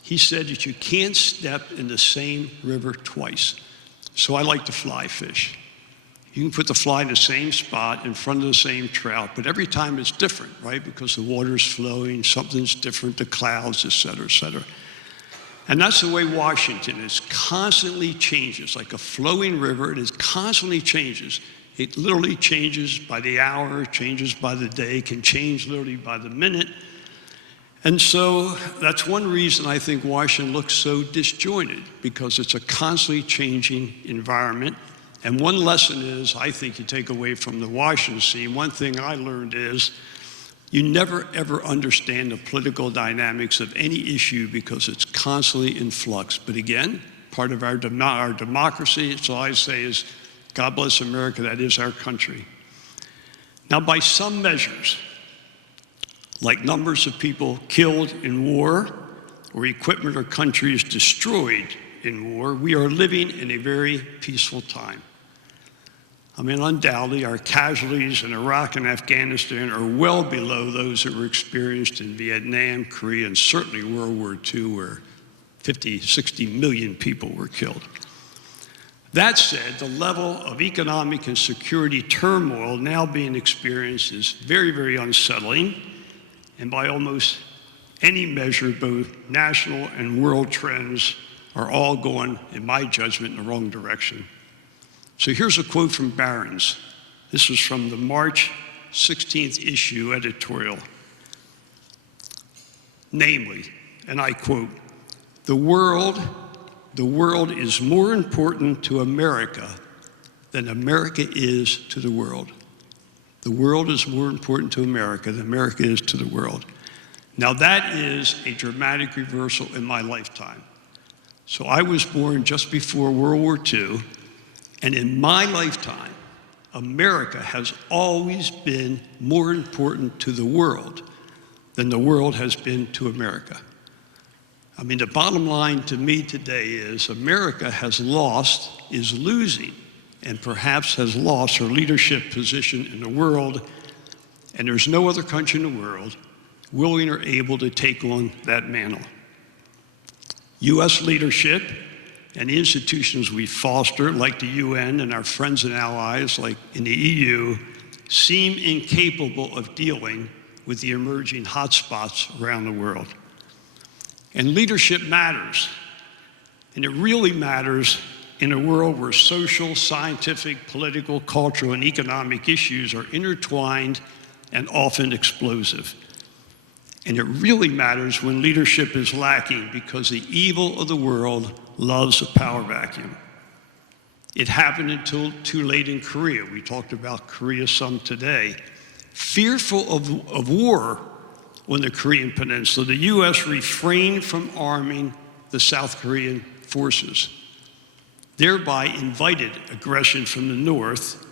He said that you can't step in the same river twice. So I like to fly fish. You can put the fly in the same spot in front of the same trout, but every time it's different, right? Because the water's flowing, something's different, the clouds, et cetera, et cetera. And that's the way Washington is. Constantly changes, like a flowing river. It constantly changes. It literally changes by the hour, changes by the day, can change literally by the minute. And so that's one reason I think Washington looks so disjointed, because it's a constantly changing environment. And one lesson is, I think you take away from the Washington scene, one thing I learned is, you never ever understand the political dynamics of any issue because it's constantly in flux. But again, part of our democracy, so I say is, God bless America, that is our country. Now, by some measures, like numbers of people killed in war or equipment or countries destroyed in war, we are living in a very peaceful time. I mean, undoubtedly, our casualties in Iraq and Afghanistan are well below those that were experienced in Vietnam, Korea, and certainly World War II, where 50, 60 million people were killed. That said, the level of economic and security turmoil now being experienced is very, very unsettling, and by almost any measure, both national and world trends are all going, in my judgment, in the wrong direction. So here's a quote from Barron's. This was from the March 16th issue editorial. Namely, and I quote, the world is more important to America than America is to the world. The world is more important to America than America is to the world. Now that is a dramatic reversal in my lifetime. So I was born just before World War II, and in my lifetime, America has always been more important to the world than the world has been to America. I mean, the bottom line to me today is America has lost, is losing, and perhaps has lost her leadership position in the world, and there's no other country in the world willing or able to take on that mantle. U.S. leadership and the institutions we foster, like the UN and our friends and allies like in the EU, seem incapable of dealing with the emerging hotspots around the world. And leadership matters, and it really matters in a world where social, scientific, political, cultural, and economic issues are intertwined and often explosive. And it really matters when leadership is lacking because the evil of the world loves a power vacuum. It happened until too late in Korea. We talked about Korea some today. Fearful of war on the Korean Peninsula, the U.S. refrained from arming the South Korean forces, thereby invited aggression from the North,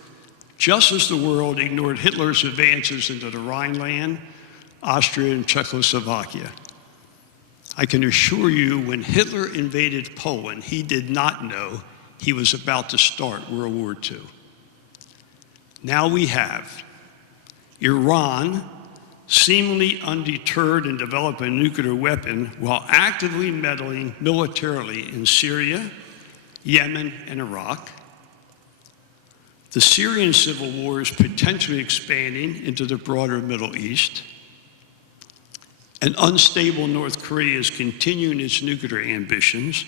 just as the world ignored Hitler's advances into the Rhineland, Austria, and Czechoslovakia. I can assure you, when Hitler invaded Poland, he did not know he was about to start World War II. Now we have Iran, seemingly undeterred in developing a nuclear weapon while actively meddling militarily in Syria, Yemen, and Iraq. The Syrian civil war is potentially expanding into the broader Middle East. An unstable North Korea is continuing its nuclear ambitions.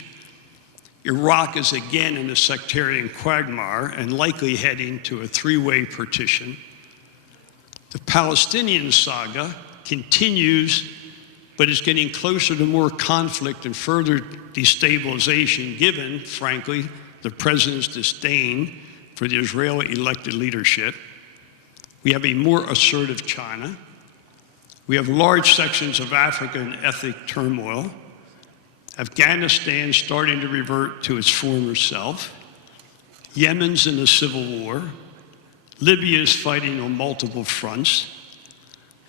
Iraq is again in a sectarian quagmire and likely heading to a three-way partition. The Palestinian saga continues, but is getting closer to more conflict and further destabilization, given, frankly, the president's disdain for the Israeli elected leadership. We have a more assertive China. We have large sections of Africa in ethnic turmoil. Afghanistan starting to revert to its former self. Yemen's in a civil war. Libya is fighting on multiple fronts.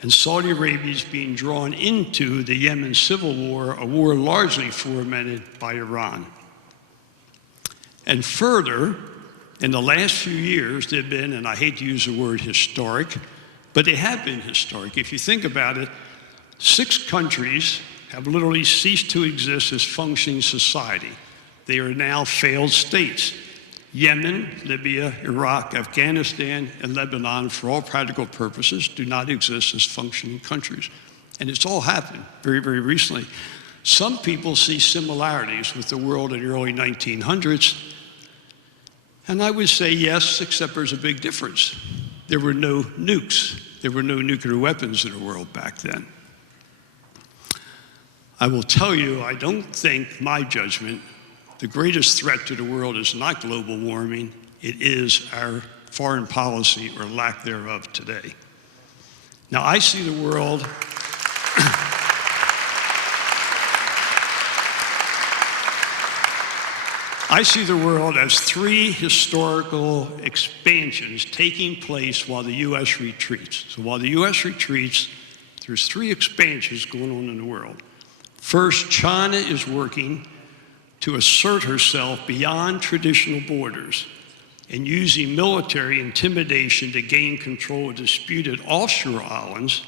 And Saudi Arabia is being drawn into the Yemen civil war, a war largely fomented by Iran. And further, in the last few years, there have been, and I hate to use the word historic, but they have been historic. If you think about it, 6 countries have literally ceased to exist as functioning society. They are now failed states. Yemen, Libya, Iraq, Afghanistan, and Lebanon, for all practical purposes, do not exist as functioning countries. And it's all happened very, very recently. Some people see similarities with the world in the early 1900s. And I would say yes, except there's a big difference. There were no nukes. There were no nuclear weapons in the world back then. I will tell you, I don't think, my judgment, the greatest threat to the world is not global warming, it is our foreign policy or lack thereof today. Now, I see the world I see the world as 3 historical expansions taking place while the U.S. retreats. So while the U.S. retreats, There's three expansions going on in the world. First, China is working to assert herself beyond traditional borders and using military intimidation to gain control of disputed offshore islands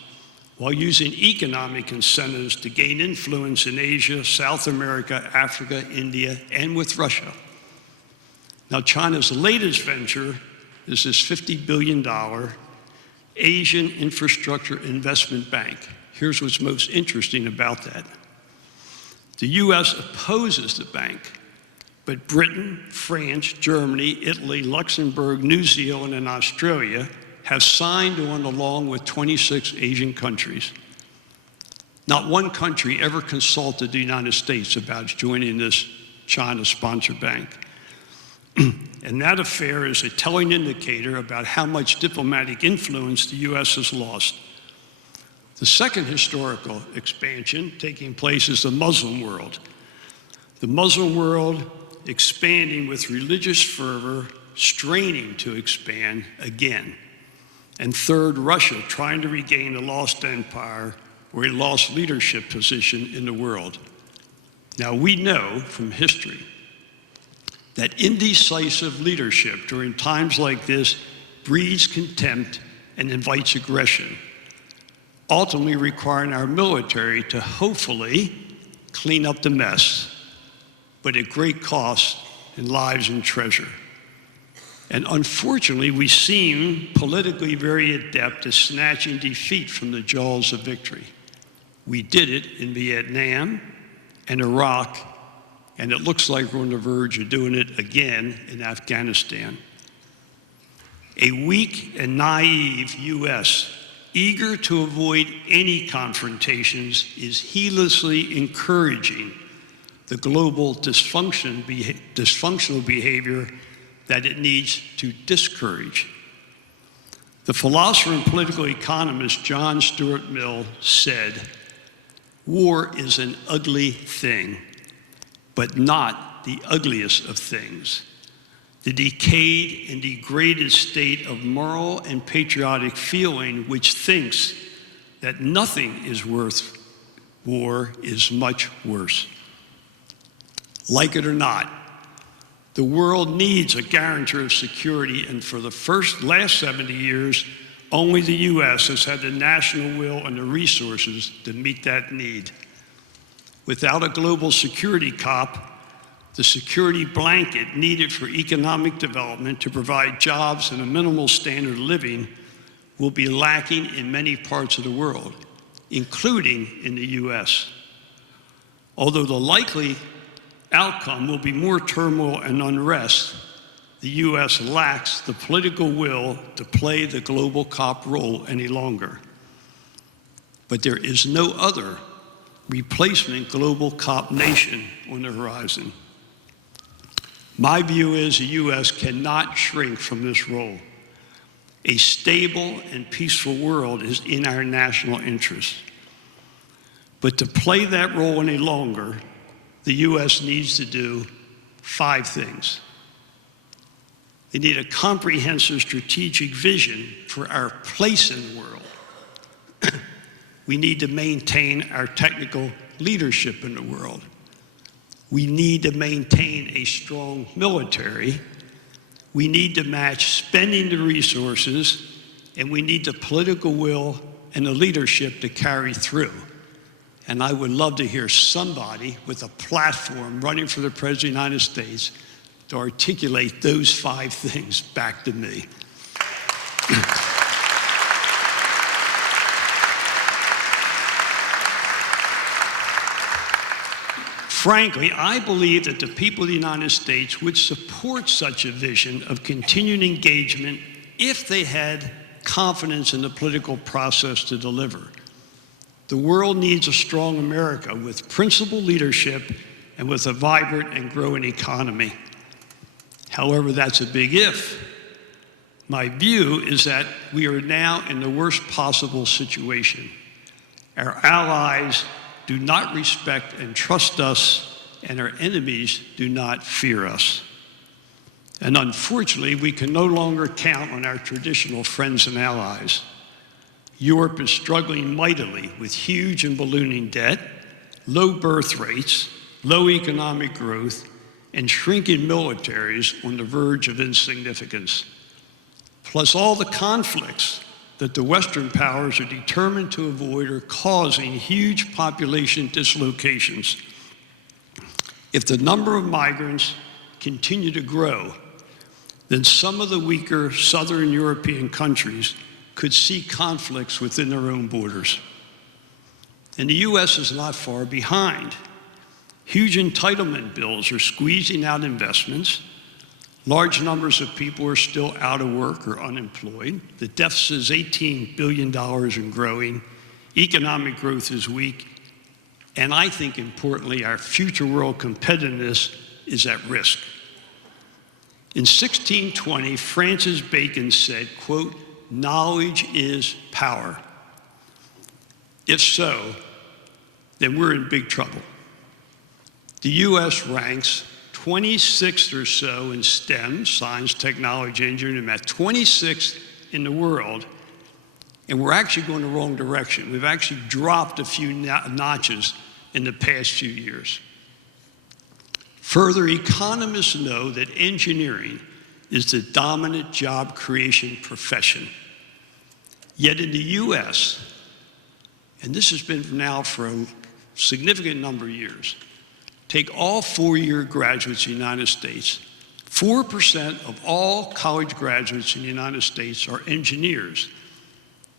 while using economic incentives to gain influence in Asia, South America, Africa, India, and with Russia. Now, China's latest venture is this $50 billion Asian Infrastructure Investment Bank. Here's what's most interesting about that. The US opposes the bank, but Britain, France, Germany, Italy, Luxembourg, New Zealand, and Australia have signed on along with 26 Asian countries. Not one country ever consulted the United States about joining this China-sponsored bank. And that affair is a telling indicator about how much diplomatic influence the US has lost. The second historical expansion taking place is the Muslim world. The Muslim world expanding with religious fervor, straining to expand again. And third, Russia trying to regain a lost empire or a lost leadership position in the world. Now, we know from history that indecisive leadership during times like this breeds contempt and invites aggression, ultimately requiring our military to hopefully clean up the mess, but at great cost in lives and treasure. And unfortunately, we seem politically very adept at snatching defeat from the jaws of victory. We did it in Vietnam and Iraq, and it looks like we're on the verge of doing it again in Afghanistan. A weak and naive US, eager to avoid any confrontations, is heedlessly encouraging the global dysfunctional behavior that it needs to discourage. The philosopher and political economist John Stuart Mill said, "War is an ugly thing, but not the ugliest of things. The decayed and degraded state of moral and patriotic feeling which thinks that nothing is worth war is much worse." Like it or not, the world needs a guarantor of security, and for the last 70 years, only the US has had the national will and the resources to meet that need. Without a global security cop, the security blanket needed for economic development to provide jobs and a minimal standard of living will be lacking in many parts of the world, including in the US. Although the likely outcome will be more turmoil and unrest, the US lacks the political will to play the global cop role any longer. But there is no other replacement global cop nation on the horizon. My view is the US cannot shrink from this role. A stable and peaceful world is in our national interest. But to play that role any longer, the US needs to do 5 things. They need a comprehensive strategic vision for our place in the world. We need to maintain our technical leadership in the world. We need to maintain a strong military. We need to match spending to resources, and we need the political will and the leadership to carry through. And I would love to hear somebody with a platform running for the President of the United States to articulate those 5 things back to me. Frankly, I believe that the people of the United States would support such a vision of continued engagement if they had confidence in the political process to deliver. The world needs a strong America with principled leadership and with a vibrant and growing economy. However, that's a big if. My view is that we are now in the worst possible situation. Our allies do not respect and trust us, and our enemies do not fear us. And unfortunately, we can no longer count on our traditional friends and allies. Europe is struggling mightily with huge and ballooning debt, low birth rates, low economic growth, and shrinking militaries on the verge of insignificance. Plus all the conflicts that the Western powers are determined to avoid are causing huge population dislocations. If the number of migrants continue to grow, then some of the weaker Southern European countries could see conflicts within their own borders. And the US is not far behind. Huge entitlement bills are squeezing out investments. Large numbers of people are still out of work or unemployed. The deficit is $18 billion and growing. Economic growth is weak. And I think, importantly, our future world competitiveness is at risk. In 1620, Francis Bacon said, quote, "Knowledge is power." If so, then we're in big trouble. The US ranks 26th or so in STEM, science, technology, engineering, math, 26th in the world, and we're actually going the wrong direction. We've actually dropped a few notches in the past few years. Further, economists know that engineering is the dominant job creation profession. Yet in the US, and this has been now for a significant number of years, take all four-year graduates in the United States, 4% of all college graduates in the United States are engineers.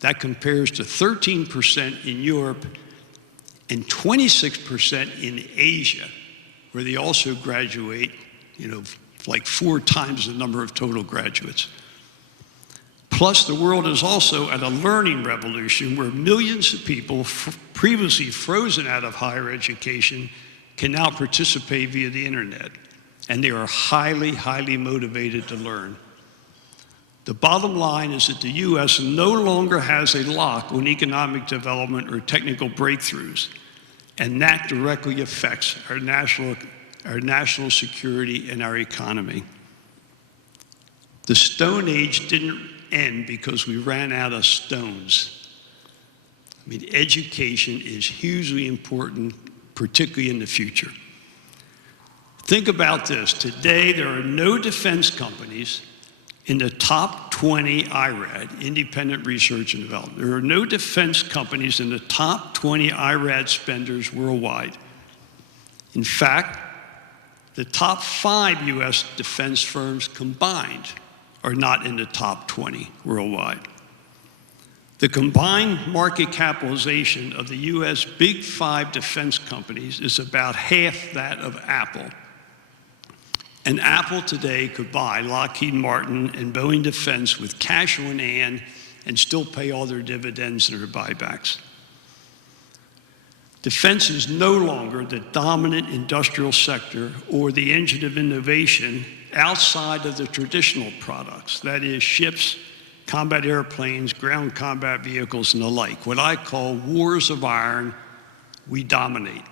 That compares to 13% in Europe and 26% in Asia, where they also graduate, like 4 times the number of total graduates. Plus, the world is also at a learning revolution where millions of people previously frozen out of higher education can now participate via the internet, and they are highly, highly motivated to learn. The bottom line is that the US no longer has a lock on economic development or technical breakthroughs, and that directly affects our national security and our economy. The Stone Age didn't end because we ran out of stones. I mean, education is hugely important, particularly in the future. Think about this. Today, there are no defense companies in the top 20 IRAD, Independent Research and Development. There are no defense companies in the top 20 IRAD spenders worldwide. In fact, the top 5 US defense firms combined are not in the top 20 worldwide. The combined market capitalization of the US Big 5 defense companies is about half that of Apple. And Apple today could buy Lockheed Martin and Boeing Defense with cash on hand and still pay all their dividends and their buybacks. Defense is no longer the dominant industrial sector or the engine of innovation outside of the traditional products, that is ships, combat airplanes, ground combat vehicles, and the like. What I call wars of iron, we dominate.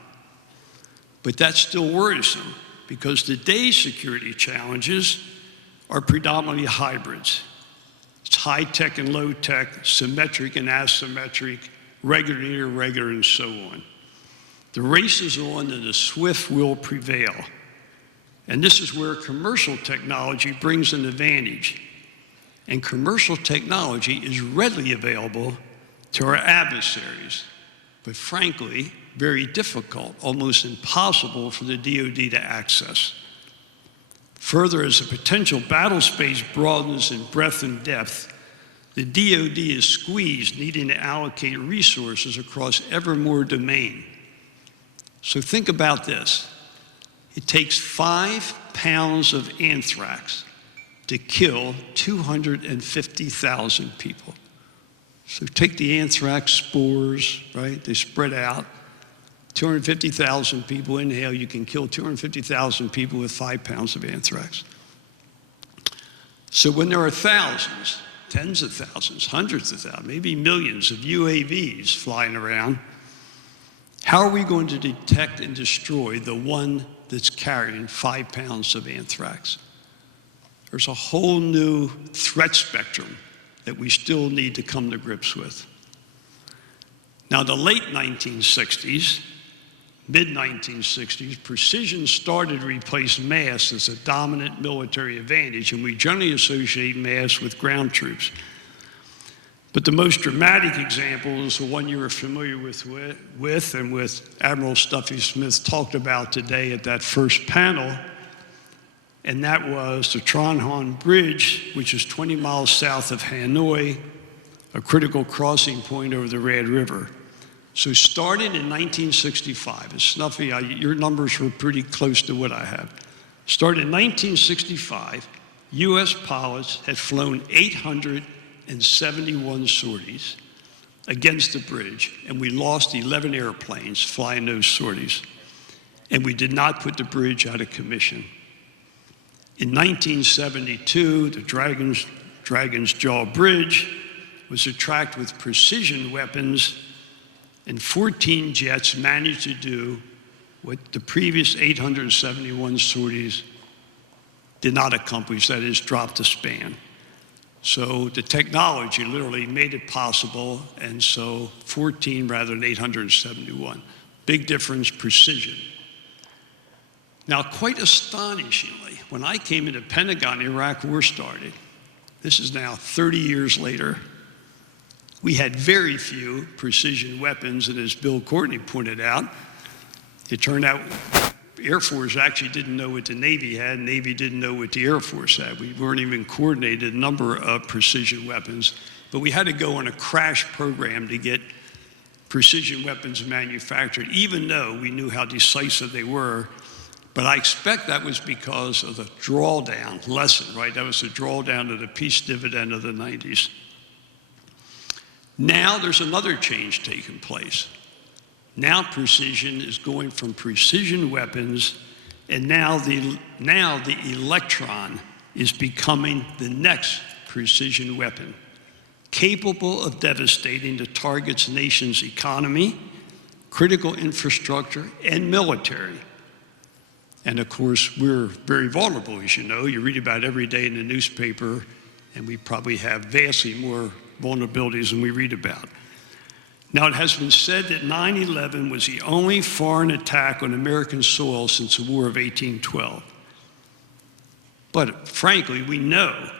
But that's still worrisome because today's security challenges are predominantly hybrids. It's high tech and low tech, symmetric and asymmetric, regular and irregular, and so on. The race is on and the swift will prevail. And this is where commercial technology brings an advantage. And commercial technology is readily available to our adversaries, but frankly, very difficult, almost impossible for the DoD to access. Further, as the potential battle space broadens in breadth and depth, the DoD is squeezed, needing to allocate resources across ever more domain. So think about this. It takes 5 pounds of anthrax to kill 250,000 people. So take the anthrax spores, right? They spread out. 250,000 people inhale. You can kill 250,000 people with 5 pounds of anthrax. So when there are thousands, tens of thousands, hundreds of thousands, maybe millions of UAVs flying around, how are we going to detect and destroy the one that's carrying 5 pounds of anthrax? There's a whole new threat spectrum that we still need to come to grips with. Now, the late 1960s, mid-1960s, precision started to replace mass as a dominant military advantage, and we generally associate mass with ground troops. But the most dramatic example is the one you were familiar with and with Admiral Stuffy Smith talked about today at that first panel, and that was the Tronhon Bridge, which is 20 miles south of Hanoi, a critical crossing point over the Red River. So started in 1965, and Snuffy, your numbers were pretty close to what I have. Started in 1965, US pilots had flown 871 sorties against the bridge, and we lost 11 airplanes flying those sorties, and we did not put the bridge out of commission. In 1972, the Dragon's Jaw Bridge was attacked with precision weapons, and 14 jets managed to do what the previous 871 sorties did not accomplish, that is, drop the span. So the technology literally made it possible, and so 14 rather than 871. Big difference, precision. Now, quite astonishingly, when I came into Pentagon, the Iraq War started. This is now 30 years later. We had very few precision weapons, and as Bill Courtney pointed out, it turned out the Air Force actually didn't know what the Navy had, Navy didn't know what the Air Force had. We weren't even coordinated a number of precision weapons, but we had to go on a crash program to get precision weapons manufactured, even though we knew how decisive they were. But I expect that was because of the drawdown lesson, right? That was the drawdown of the peace dividend of the 90s. Now there's another change taking place. Now precision is going from precision weapons, and now the electron is becoming the next precision weapon, capable of devastating the target's nation's economy, critical infrastructure, and military. And of course, we're very vulnerable, as you know. You read about it every day in the newspaper, and we probably have vastly more vulnerabilities than we read about. Now, it has been said that 9/11 was the only foreign attack on American soil since the War of 1812. But frankly, we know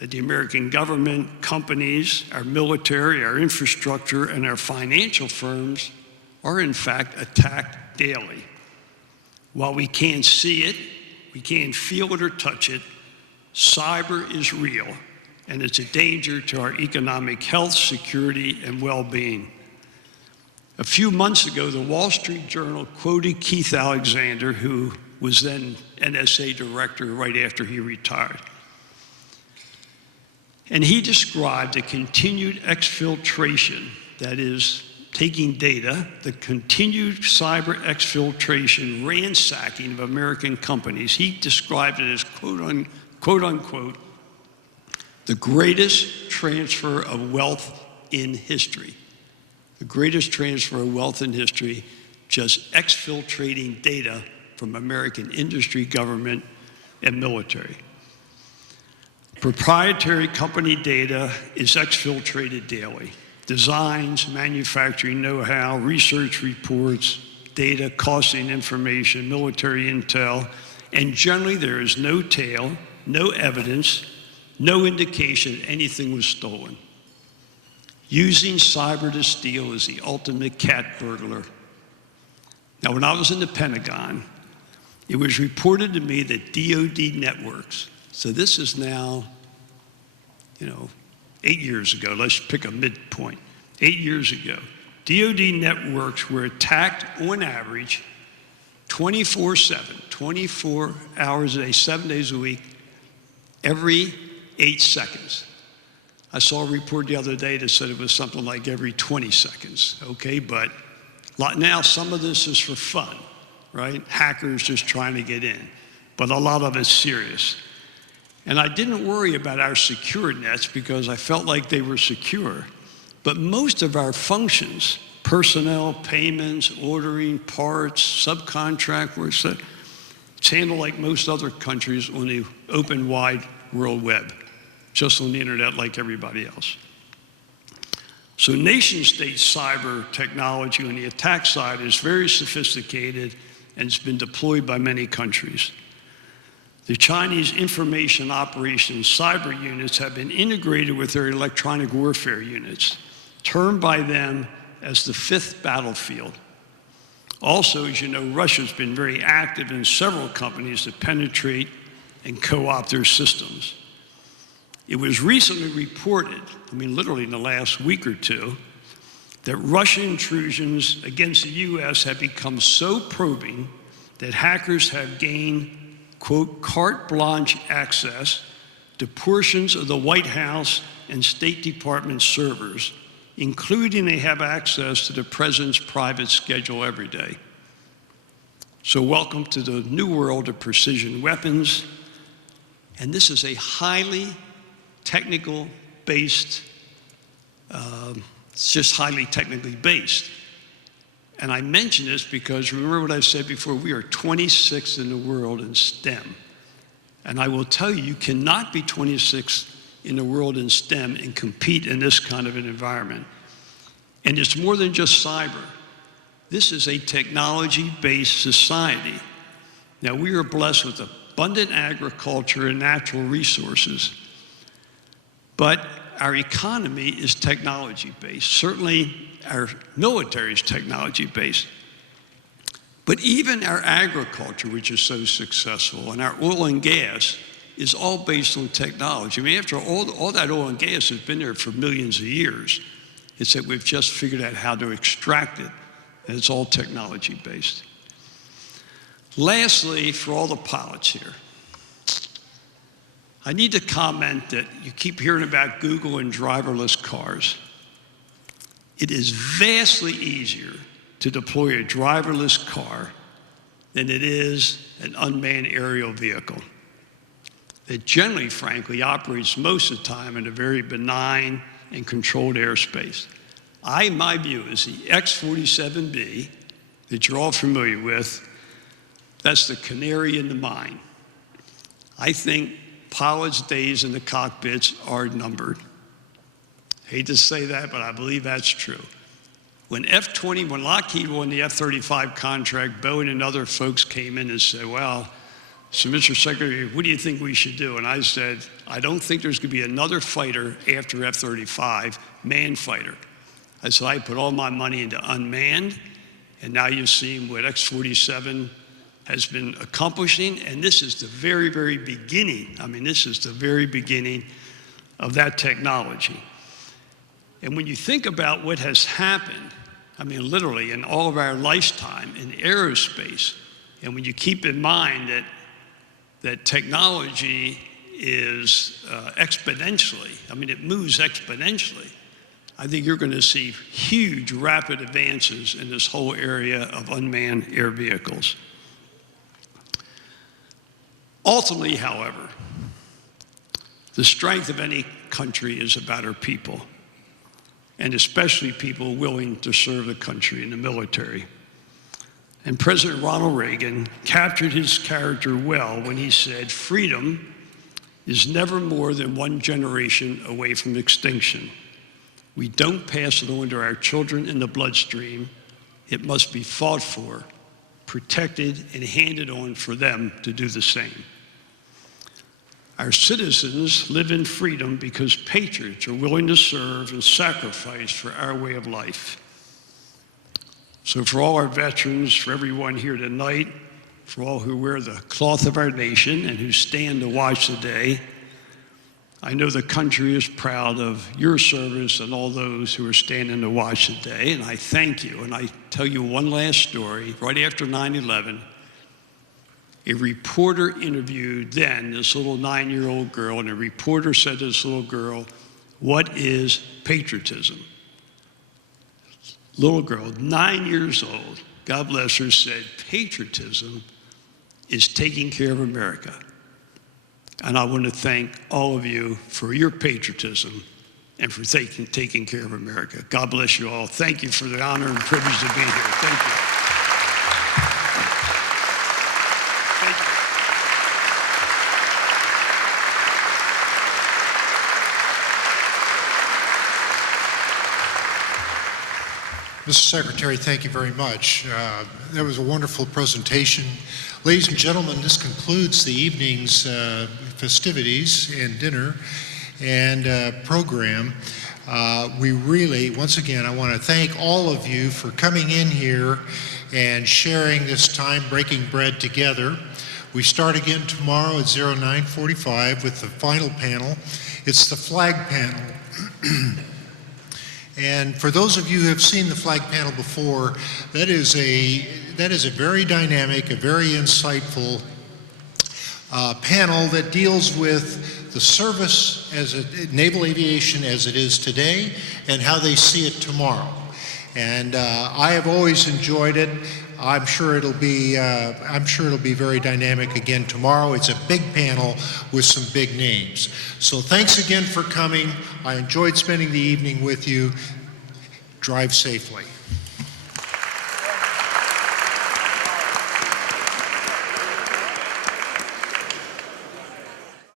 that the American government, companies, our military, our infrastructure, and our financial firms are in fact attacked daily. While we can't see it, we can't feel it or touch it, cyber is real, and it's a danger to our economic health, security, and well-being. A few months ago, the Wall Street Journal quoted Keith Alexander, who was then NSA director right after he retired. And he described the continued exfiltration, that is, taking data, the continued cyber exfiltration, ransacking of American companies. He described it as quote unquote, the greatest transfer of wealth in history. The greatest transfer of wealth in history, just exfiltrating data from American industry, government, and military. Proprietary company data is exfiltrated daily. Designs, manufacturing know-how, research reports, data, costing information, military intel, and generally there is no tail, no evidence, no indication anything was stolen. Using cyber to steal is the ultimate cat burglar. Now, when I was in the Pentagon, it was reported to me that DoD networks, so this is now, 8 years ago, let's pick a midpoint. 8 years ago, DoD networks were attacked on average 24/7, 24 hours a day, 7 days a week, every 8 seconds. I saw a report the other day that said it was something like every 20 seconds, okay? But now some of this is for fun, right? Hackers just trying to get in, but a lot of it's serious. And I didn't worry about our secure nets because I felt like they were secure. But most of our functions, personnel, payments, ordering, parts, subcontract work, it's handled like most other countries on the open, wide world web, just on the internet like everybody else. So nation-state cyber technology on the attack side is very sophisticated and it's been deployed by many countries. The Chinese information operations cyber units have been integrated with their electronic warfare units, termed by them as the fifth battlefield. Also, as you know, Russia's been very active in several companies that penetrate and co-opt their systems. It was recently reported, literally in the last week or two, that Russian intrusions against the US have become so probing that hackers have gained, quote, carte blanche access to portions of the White House and State Department servers, including they have access to the president's private schedule every day. So welcome to the new world of precision weapons. And this is a highly technical based, it's just highly technically based. And I mention this because remember what I said before, we are 26th in the world in STEM. And I will tell you, you cannot be 26th in the world in STEM and compete in this kind of an environment. And it's more than just cyber. This is a technology-based society. Now, we are blessed with abundant agriculture and natural resources, but our economy is technology-based. Certainly, our military is technology-based. But even our agriculture, which is so successful, and our oil and gas is all based on technology. After all that oil and gas has been there for millions of years. It's that we've just figured out how to extract it, and it's all technology-based. Lastly, for all the pilots here, I need to comment that you keep hearing about Google and driverless cars. It is vastly easier to deploy a driverless car than it is an unmanned aerial vehicle. It generally, frankly, operates most of the time in a very benign and controlled airspace. My view is the X-47B that you're all familiar with, that's the canary in the mine. I think pilots' days in the cockpits are numbered. Hate to say that, but I believe that's true. When Lockheed won the F-35 contract, Boeing and other folks came in and said, well, so Mr. Secretary, what do you think we should do? And I said, I don't think there's gonna be another fighter after F-35, manned fighter. I said, I put all my money into unmanned, and now you've seen what X-47 has been accomplishing, and this is the very, very beginning. This is the very beginning of that technology. And when you think about what has happened, literally in all of our lifetime in aerospace, and when you keep in mind that technology is exponentially, it moves exponentially, I think you're going to see huge, rapid advances in this whole area of unmanned air vehicles. Ultimately, however, the strength of any country is about our people, and especially people willing to serve the country in the military. And President Ronald Reagan captured his character well when he said, freedom is never more than one generation away from extinction. We don't pass it on to our children in the bloodstream. It must be fought for, protected, and handed on for them to do the same. Our citizens live in freedom because patriots are willing to serve and sacrifice for our way of life. So for all our veterans, for everyone here tonight, for all who wear the cloth of our nation and who stand to watch the day, I know the country is proud of your service and all those who are standing to watch the day, and I thank you. And I tell you one last story. Right after 9/11, a reporter interviewed then this little 9-year-old girl, and the reporter said to this little girl, what is patriotism? Little girl, 9 years old, God bless her, said, patriotism is taking care of America. And I want to thank all of you for your patriotism and for taking care of America. God bless you all. Thank you for the honor and privilege to be here. Thank you. Mr. Secretary, thank you very much. That was a wonderful presentation. Ladies and gentlemen, this concludes the evening's festivities and dinner and program. We really, once again, I want to thank all of you for coming in here and sharing this time breaking bread together. We start again tomorrow at 09:45 with the final panel. It's the flag panel. And for those of you who have seen the flag panel before, that is a very dynamic, a very insightful panel that deals with the service as naval aviation as it is today and how they see it tomorrow. And I have always enjoyed it. I'm sure it'll be very dynamic again tomorrow. It's a big panel with some big names. So thanks again for coming. I enjoyed spending the evening with you. Drive safely.